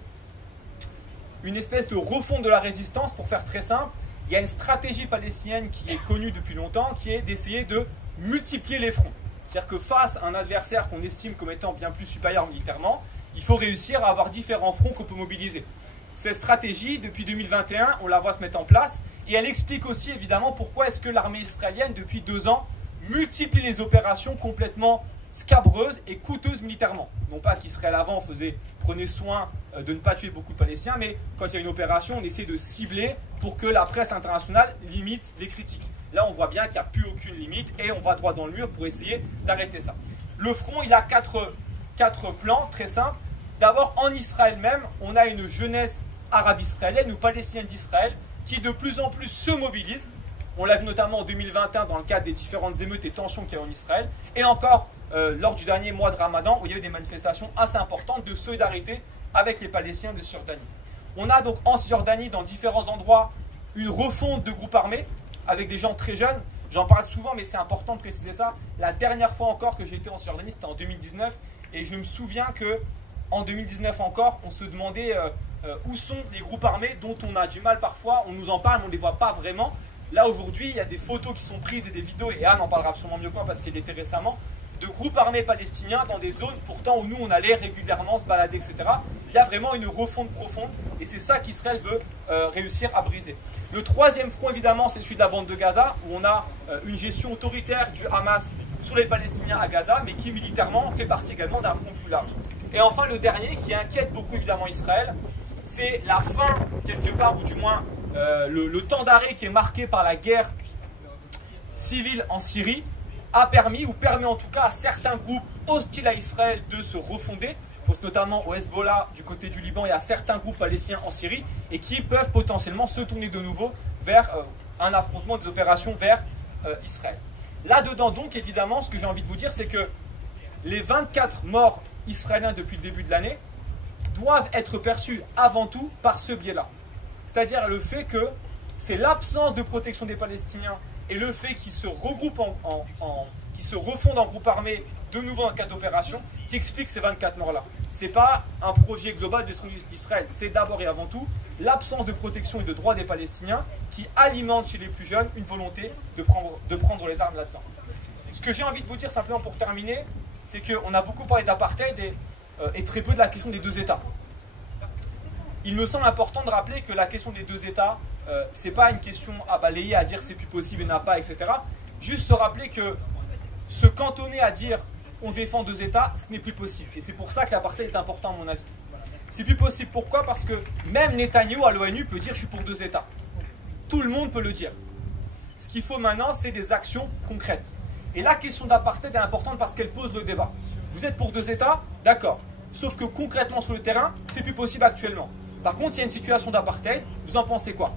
une espèce de refonte de la résistance. Pour faire très simple, il y a une stratégie palestinienne qui est connue depuis longtemps, qui est d'essayer de multiplier les fronts. C'est-à-dire que face à un adversaire qu'on estime comme étant bien plus supérieur militairement, il faut réussir à avoir différents fronts qu'on peut mobiliser. Cette stratégie, depuis 2021, on la voit se mettre en place, et elle explique aussi évidemment pourquoi est-ce que l'armée israélienne, depuis 2 ans, multiplie les opérations complètement scabreuses et coûteuses militairement. Non pas qu'Israël avant prenait soin de ne pas tuer beaucoup de Palestiniens, mais quand il y a une opération, on essaie de cibler pour que la presse internationale limite les critiques. Là, on voit bien qu'il n'y a plus aucune limite et on va droit dans le mur pour essayer d'arrêter ça. Le front, il a quatre plans très simples. D'abord, en Israël même, on a une jeunesse arabe-israélienne ou palestinienne d'Israël qui de plus en plus se mobilise. On l'a vu notamment en 2021 dans le cadre des différentes émeutes et tensions qu'il y a en Israël. Et encore lors du dernier mois de Ramadan où il y a eu des manifestations assez importantes de solidarité avec les Palestiniens de Cisjordanie. On a donc en Cisjordanie, dans différents endroits, une refonte de groupes armés avec des gens très jeunes. J'en parle souvent, mais c'est important de préciser ça. La dernière fois encore que j'ai été en Cisjordanie, c'était en 2019. Et je me souviens qu'en 2019 encore, on se demandait où sont les groupes armés dont on a du mal parfois. On nous en parle, mais on ne les voit pas vraiment. Là, aujourd'hui, il y a des photos qui sont prises et des vidéos, et Anne en parlera absolument mieux que moi parce qu'elle était récemment, de groupes armés palestiniens dans des zones pourtant où nous, on allait régulièrement se balader, etc. Il y a vraiment une refonte profonde, et c'est ça qu'Israël veut réussir à briser. Le troisième front, évidemment, c'est celui de la bande de Gaza, où on a une gestion autoritaire du Hamas sur les Palestiniens à Gaza, mais qui militairement fait partie également d'un front plus large. Et enfin, le dernier, qui inquiète beaucoup évidemment Israël, c'est la fin, quelque part, ou du moins le temps d'arrêt qui est marqué par la guerre civile en Syrie, a permis, ou permet en tout cas à certains groupes hostiles à Israël de se refonder. Je pense notamment au Hezbollah du côté du Liban et à certains groupes palestiniens en Syrie, et qui peuvent potentiellement se tourner de nouveau vers un affrontement des opérations vers Israël. Là-dedans donc, évidemment, ce que j'ai envie de vous dire, c'est que les 24 morts israéliens depuis le début de l'année doivent être perçus avant tout par ce biais-là. C'est-à-dire le fait que c'est l'absence de protection des Palestiniens et le fait qu'ils se regroupent qu'ils se refondent en groupe armé de nouveau en cas d'opération qui explique ces 24 morts-là. Ce n'est pas un projet global de destruction d'Israël, c'est d'abord et avant tout l'absence de protection et de droits des Palestiniens qui alimente chez les plus jeunes une volonté de prendre les armes là-dedans. Ce que j'ai envie de vous dire simplement pour terminer, c'est qu'on a beaucoup parlé d'apartheid et très peu de la question des 2 États. Il me semble important de rappeler que la question des 2 États, ce n'est pas une question à balayer, à dire c'est plus possible et n'a pas, etc. Juste se rappeler que se cantonner à dire on défend 2 États, ce n'est plus possible. Et c'est pour ça que l'apartheid est important à mon avis. C'est plus possible, pourquoi? Parce que même Netanyahou à l'ONU peut dire je suis pour 2 États. Tout le monde peut le dire. Ce qu'il faut maintenant, c'est des actions concrètes. Et la question d'apartheid est importante parce qu'elle pose le débat. Vous êtes pour 2 États? D'accord. Sauf que concrètement sur le terrain, c'est plus possible actuellement. Par contre, il y a une situation d'apartheid, vous en pensez quoi?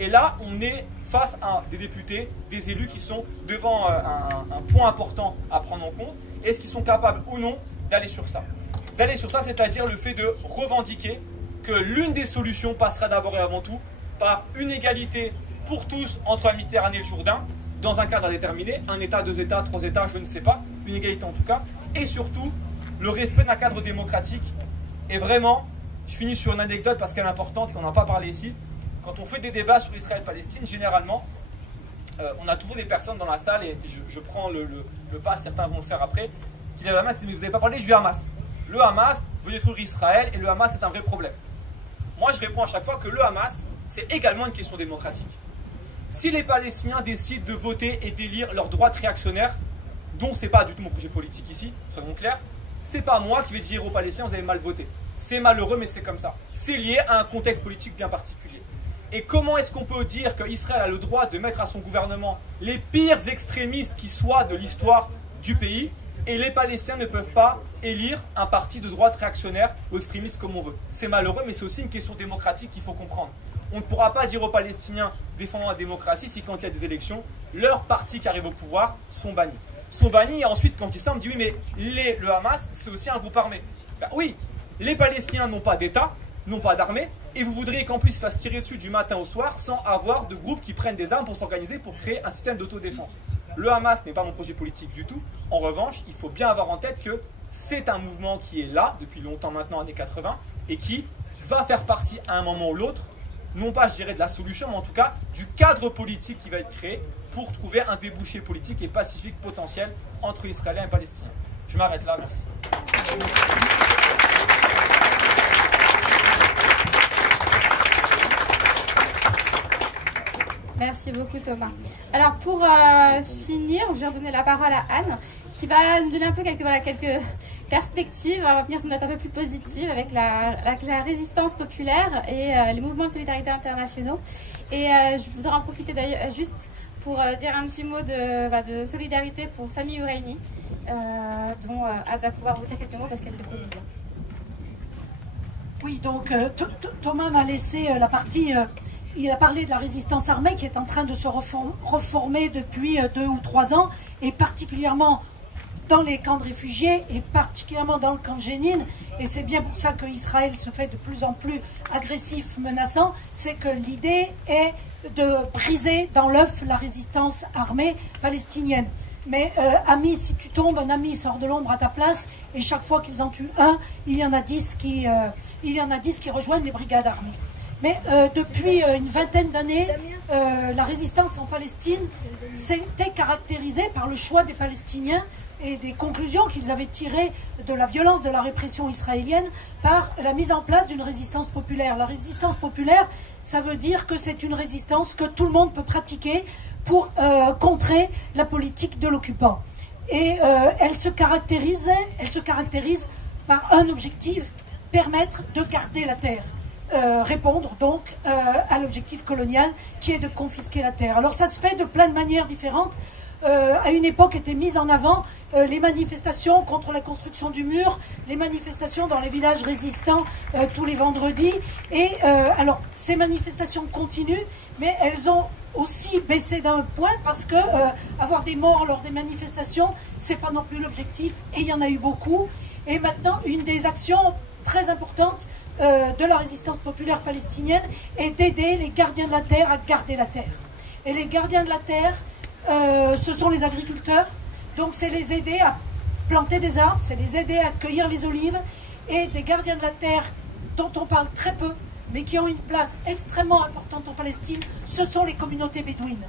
Et là, on est face à des députés, des élus qui sont devant un point important à prendre en compte. Est-ce qu'ils sont capables ou non d'aller sur ça? D'aller sur ça, c'est-à-dire le fait de revendiquer que l'une des solutions passera d'abord et avant tout par une égalité pour tous entre la Méditerranée et le Jourdain, dans un cadre déterminé, 1 État, 2 États, 3 États, je ne sais pas, une égalité en tout cas, et surtout le respect d'un cadre démocratique. Et vraiment, je finis sur une anecdote parce qu'elle est importante et qu'on n'a pas parlé ici. Quand on fait des débats sur Israël-Palestine, généralement, on a toujours des personnes dans la salle, et je prends le pas, certains vont le faire après, qui lèvent la main et disent mais vous n'avez pas parlé du Hamas. Le Hamas veut détruire Israël et le Hamas est un vrai problème. Moi je réponds à chaque fois que le Hamas, c'est également une question démocratique. Si les Palestiniens décident de voter et d'élire leurs droits réactionnaires, dont c'est pas du tout mon projet politique ici, soyons clairs, c'est pas moi qui vais dire aux Palestiniens vous avez mal voté. C'est malheureux mais c'est comme ça. C'est lié à un contexte politique bien particulier. Et comment est-ce qu'on peut dire qu'Israël a le droit de mettre à son gouvernement les pires extrémistes qui soient de l'histoire du pays, et les Palestiniens ne peuvent pas élire un parti de droite réactionnaire ou extrémiste comme on veut? C'est malheureux, mais c'est aussi une question démocratique qu'il faut comprendre. On ne pourra pas dire aux Palestiniens défendant la démocratie si quand il y a des élections, leurs partis qui arrivent au pouvoir sont bannis. Sont bannis et ensuite quand ils sortent, on dit oui mais le Hamas c'est aussi un groupe armé. Ben oui, les Palestiniens n'ont pas d'État, n'ont pas d'armée, et vous voudriez qu'en plus ils se fassent tirer dessus du matin au soir sans avoir de groupes qui prennent des armes pour s'organiser pour créer un système d'autodéfense. Le Hamas n'est pas mon projet politique du tout. En revanche, il faut bien avoir en tête que c'est un mouvement qui est là depuis longtemps maintenant, années 80, et qui va faire partie à un moment ou l'autre non pas, je dirais, de la solution, mais en tout cas du cadre politique qui va être créé pour trouver un débouché politique et pacifique potentiel entre Israéliens et Palestiniens. Je m'arrête là, merci. Merci beaucoup Thomas. Alors pour finir, je vais redonner la parole à Anne qui va nous donner un peu quelques perspectives. On va revenir sur une note un peu plus positive avec la résistance populaire et les mouvements de solidarité internationaux. Et je voudrais en profiter d'ailleurs juste pour dire un petit mot de solidarité pour Sami Huraini, dont Anne va pouvoir vous dire quelques mots parce qu'elle le connaît bien. Oui, donc Thomas m'a laissé la partie... il a parlé de la résistance armée qui est en train de se reformer depuis 2 ou 3 ans, et particulièrement dans les camps de réfugiés, et particulièrement dans le camp de Jénine. Et c'est bien pour ça qu'Israël se fait de plus en plus agressif, menaçant. C'est que l'idée est de briser dans l'œuf la résistance armée palestinienne. Mais ami, si tu tombes, un ami sort de l'ombre à ta place, et chaque fois qu'ils en tuent un, il y en a 10 qui rejoignent les brigades armées. Mais depuis une vingtaine d'années, la résistance en Palestine s'était caractérisée par le choix des Palestiniens et des conclusions qu'ils avaient tirées de la violence de la répression israélienne par la mise en place d'une résistance populaire. La résistance populaire, ça veut dire que c'est une résistance que tout le monde peut pratiquer pour contrer la politique de l'occupant. Et elle se caractérise par un objectif, permettre de garder la terre. Répondre donc à l'objectif colonial qui est de confisquer la terre. Alors ça se fait de plein de manières différentes. À une époque étaient mises en avant les manifestations contre la construction du mur, les manifestations dans les villages résistants tous les vendredis. Et alors ces manifestations continuent, mais elles ont aussi baissé d'un point parce que avoir des morts lors des manifestations, c'est pas non plus l'objectif, et il y en a eu beaucoup. Et maintenant, une des actions très importante de la résistance populaire palestinienne est d'aider les gardiens de la terre à garder la terre. Et les gardiens de la terre, ce sont les agriculteurs, donc c'est les aider à planter des arbres, c'est les aider à cueillir les olives, et des gardiens de la terre dont on parle très peu, mais qui ont une place extrêmement importante en Palestine, ce sont les communautés bédouines.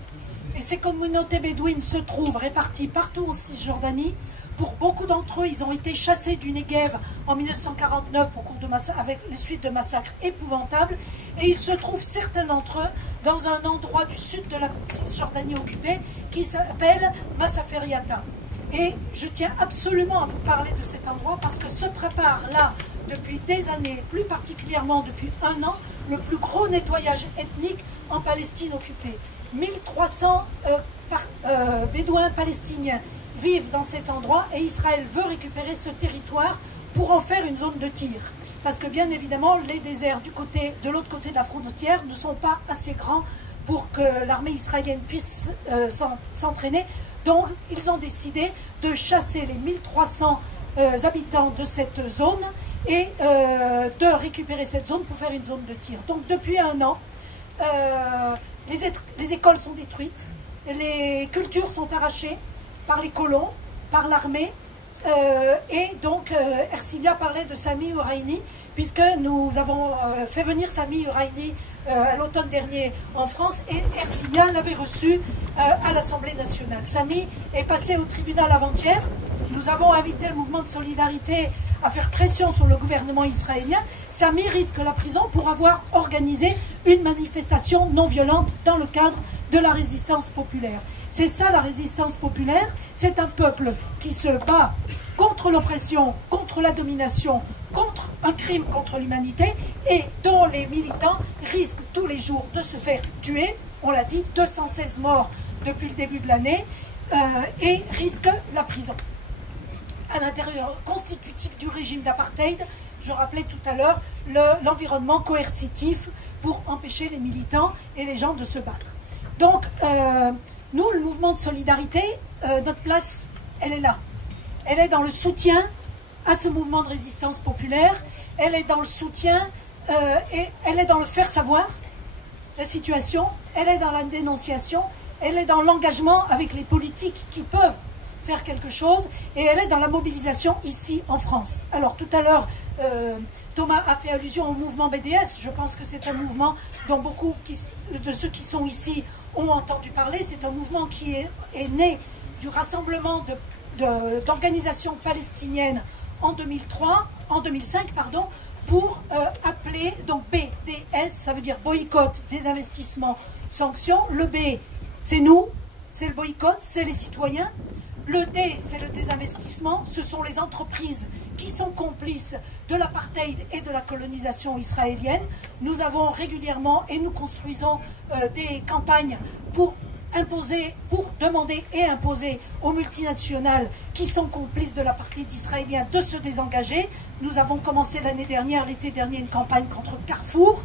Et ces communautés bédouines se trouvent réparties partout en Cisjordanie. Pour beaucoup d'entre eux, ils ont été chassés du Negev en 1949 au cours de avec les suites de massacres épouvantables. Et il se trouve certains d'entre eux dans un endroit du sud de la Cisjordanie occupée qui s'appelle Massaferiata. Et je tiens absolument à vous parler de cet endroit parce que se prépare là, depuis des années, plus particulièrement depuis 1 an, le plus gros nettoyage ethnique en Palestine occupée. 1300 bédouins palestiniens vivent dans cet endroit et Israël veut récupérer ce territoire pour en faire une zone de tir. Parce que bien évidemment, les déserts de l'autre côté de la frontière ne sont pas assez grands pour que l'armée israélienne puisse s'entraîner. Donc ils ont décidé de chasser les 1300 habitants de cette zone et de récupérer cette zone pour faire une zone de tir. Donc depuis 1 an, les écoles sont détruites, les cultures sont arrachées par les colons, par l'armée, et donc Ercilia parlait de Sami Huraini, puisque nous avons fait venir Sami Huraini à l'automne dernier en France, et Ercilia l'avait reçu à l'Assemblée nationale. Sami est passé au tribunal avant-hier. Nous avons invité le mouvement de solidarité à faire pression sur le gouvernement israélien. Sami risque la prison pour avoir organisé une manifestation non violente dans le cadre de la résistance populaire. C'est ça la résistance populaire, c'est un peuple qui se bat contre l'oppression, contre la domination, contre un crime contre l'humanité et dont les militants risquent tous les jours de se faire tuer. On l'a dit, 216 morts depuis le début de l'année et risquent la prison. À l'intérieur constitutif du régime d'apartheid, je rappelais tout à l'heure l'environnement coercitif pour empêcher les militants et les gens de se battre. Donc, nous, le mouvement de solidarité, notre place, elle est là. Elle est dans le soutien à ce mouvement de résistance populaire, elle est dans le soutien et elle est dans le faire savoir la situation, elle est dans la dénonciation, elle est dans l'engagement avec les politiques qui peuvent faire quelque chose, et elle est dans la mobilisation ici en France. Alors tout à l'heure, Thomas a fait allusion au mouvement BDS. Je pense que c'est un mouvement dont beaucoup de ceux qui sont ici ont entendu parler. C'est un mouvement qui est né du rassemblement d'organisations palestiniennes en 2005, pardon, pour appeler, donc BDS, ça veut dire boycott, désinvestissement, sanctions. Le B, c'est nous, c'est le boycott, c'est les citoyens. Le D, c'est le désinvestissement, ce sont les entreprises qui sont complices de l'apartheid et de la colonisation israélienne. Nous avons régulièrement, et nous construisons des campagnes pour demander et imposer aux multinationales qui sont complices de l'apartheid israélien de se désengager. Nous avons commencé l'été dernier, une campagne contre Carrefour,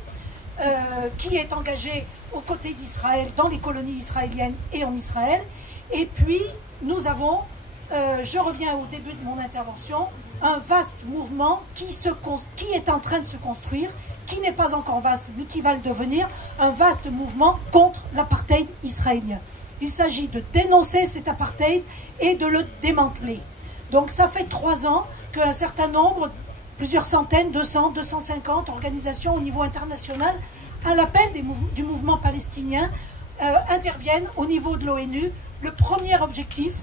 qui est engagé aux côtés d'Israël, dans les colonies israéliennes et en Israël. Et puis, nous avons, je reviens au début de mon intervention, un vaste mouvement qui est en train de se construire, qui n'est pas encore vaste, mais qui va le devenir, un vaste mouvement contre l'apartheid israélien. Il s'agit de dénoncer cet apartheid et de le démanteler. Donc ça fait 3 ans qu'un certain nombre, plusieurs centaines, 200, 250 organisations au niveau international, à l'appel du mouvement palestinien, interviennent au niveau de l'ONU. Le premier objectif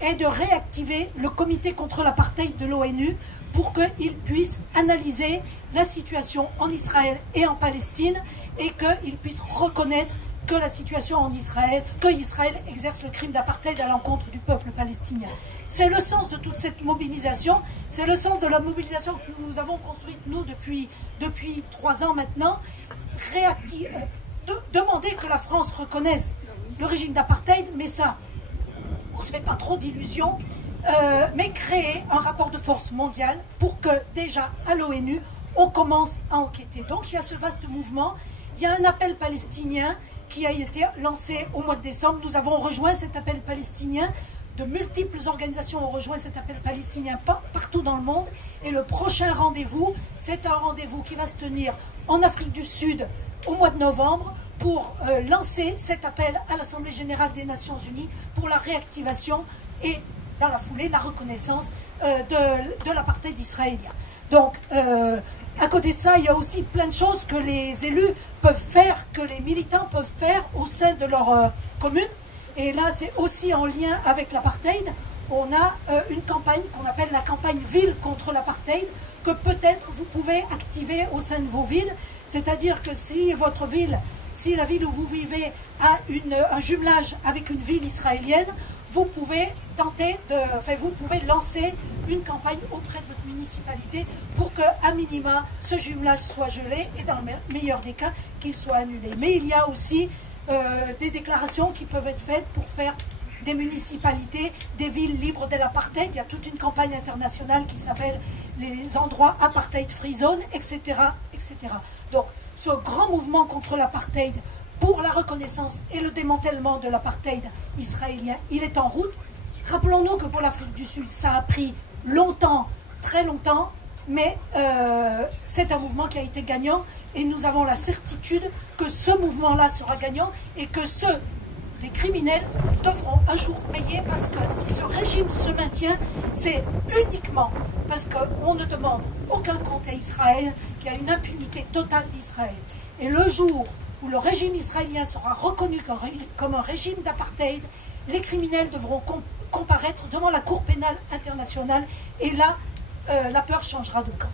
est de réactiver le comité contre l'apartheid de l'ONU pour qu'il puisse analyser la situation en Israël et en Palestine et qu'il puisse reconnaître que la situation en Israël, que Israël exerce le crime d'apartheid à l'encontre du peuple palestinien. C'est le sens de toute cette mobilisation, c'est le sens de la mobilisation que nous avons construite, nous, depuis 3 ans maintenant, demander que la France reconnaisse le régime d'apartheid, mais ça, on ne se fait pas trop d'illusions, mais créer un rapport de force mondial pour que déjà à l'ONU, on commence à enquêter. Donc il y a ce vaste mouvement, il y a un appel palestinien qui a été lancé au mois de décembre. Nous avons rejoint cet appel palestinien, de multiples organisations ont rejoint cet appel palestinien partout dans le monde. Et le prochain rendez-vous, c'est un rendez-vous qui va se tenir en Afrique du Sud au mois de novembre pour lancer cet appel à l'Assemblée générale des Nations Unies pour la réactivation et, dans la foulée, la reconnaissance de l'apartheid israélien. Donc, à côté de ça, il y a aussi plein de choses que les élus peuvent faire, que les militants peuvent faire au sein de leur commune. Et là, c'est aussi en lien avec l'apartheid. On a une campagne qu'on appelle la campagne Ville contre l'apartheid, que peut-être vous pouvez activer au sein de vos villes. C'est-à-dire que si votre ville, si la ville où vous vivez a un jumelage avec une ville israélienne, vous pouvez vous pouvez lancer une campagne auprès de votre municipalité pour que, à minima, ce jumelage soit gelé et, dans le meilleur des cas, qu'il soit annulé. Mais il y a aussi des déclarations qui peuvent être faites pour faire des municipalités, des villes libres de l'apartheid. Il y a toute une campagne internationale qui s'appelle les endroits apartheid free zone, etc., etc. Donc, ce grand mouvement contre l'apartheid, pour la reconnaissance et le démantèlement de l'apartheid israélien, il est en route. Rappelons-nous que pour l'Afrique du Sud, ça a pris longtemps, très longtemps, mais c'est un mouvement qui a été gagnant et nous avons la certitude que ce mouvement-là sera gagnant et que les criminels devront un jour payer, parce que si ce régime se maintient, c'est uniquement parce qu'on ne demande aucun compte à Israël, qu'il y a une impunité totale d'Israël. Et le jour où le régime israélien sera reconnu comme un régime d'apartheid, les criminels devront comparaître devant la Cour pénale internationale et là, la peur changera de camp.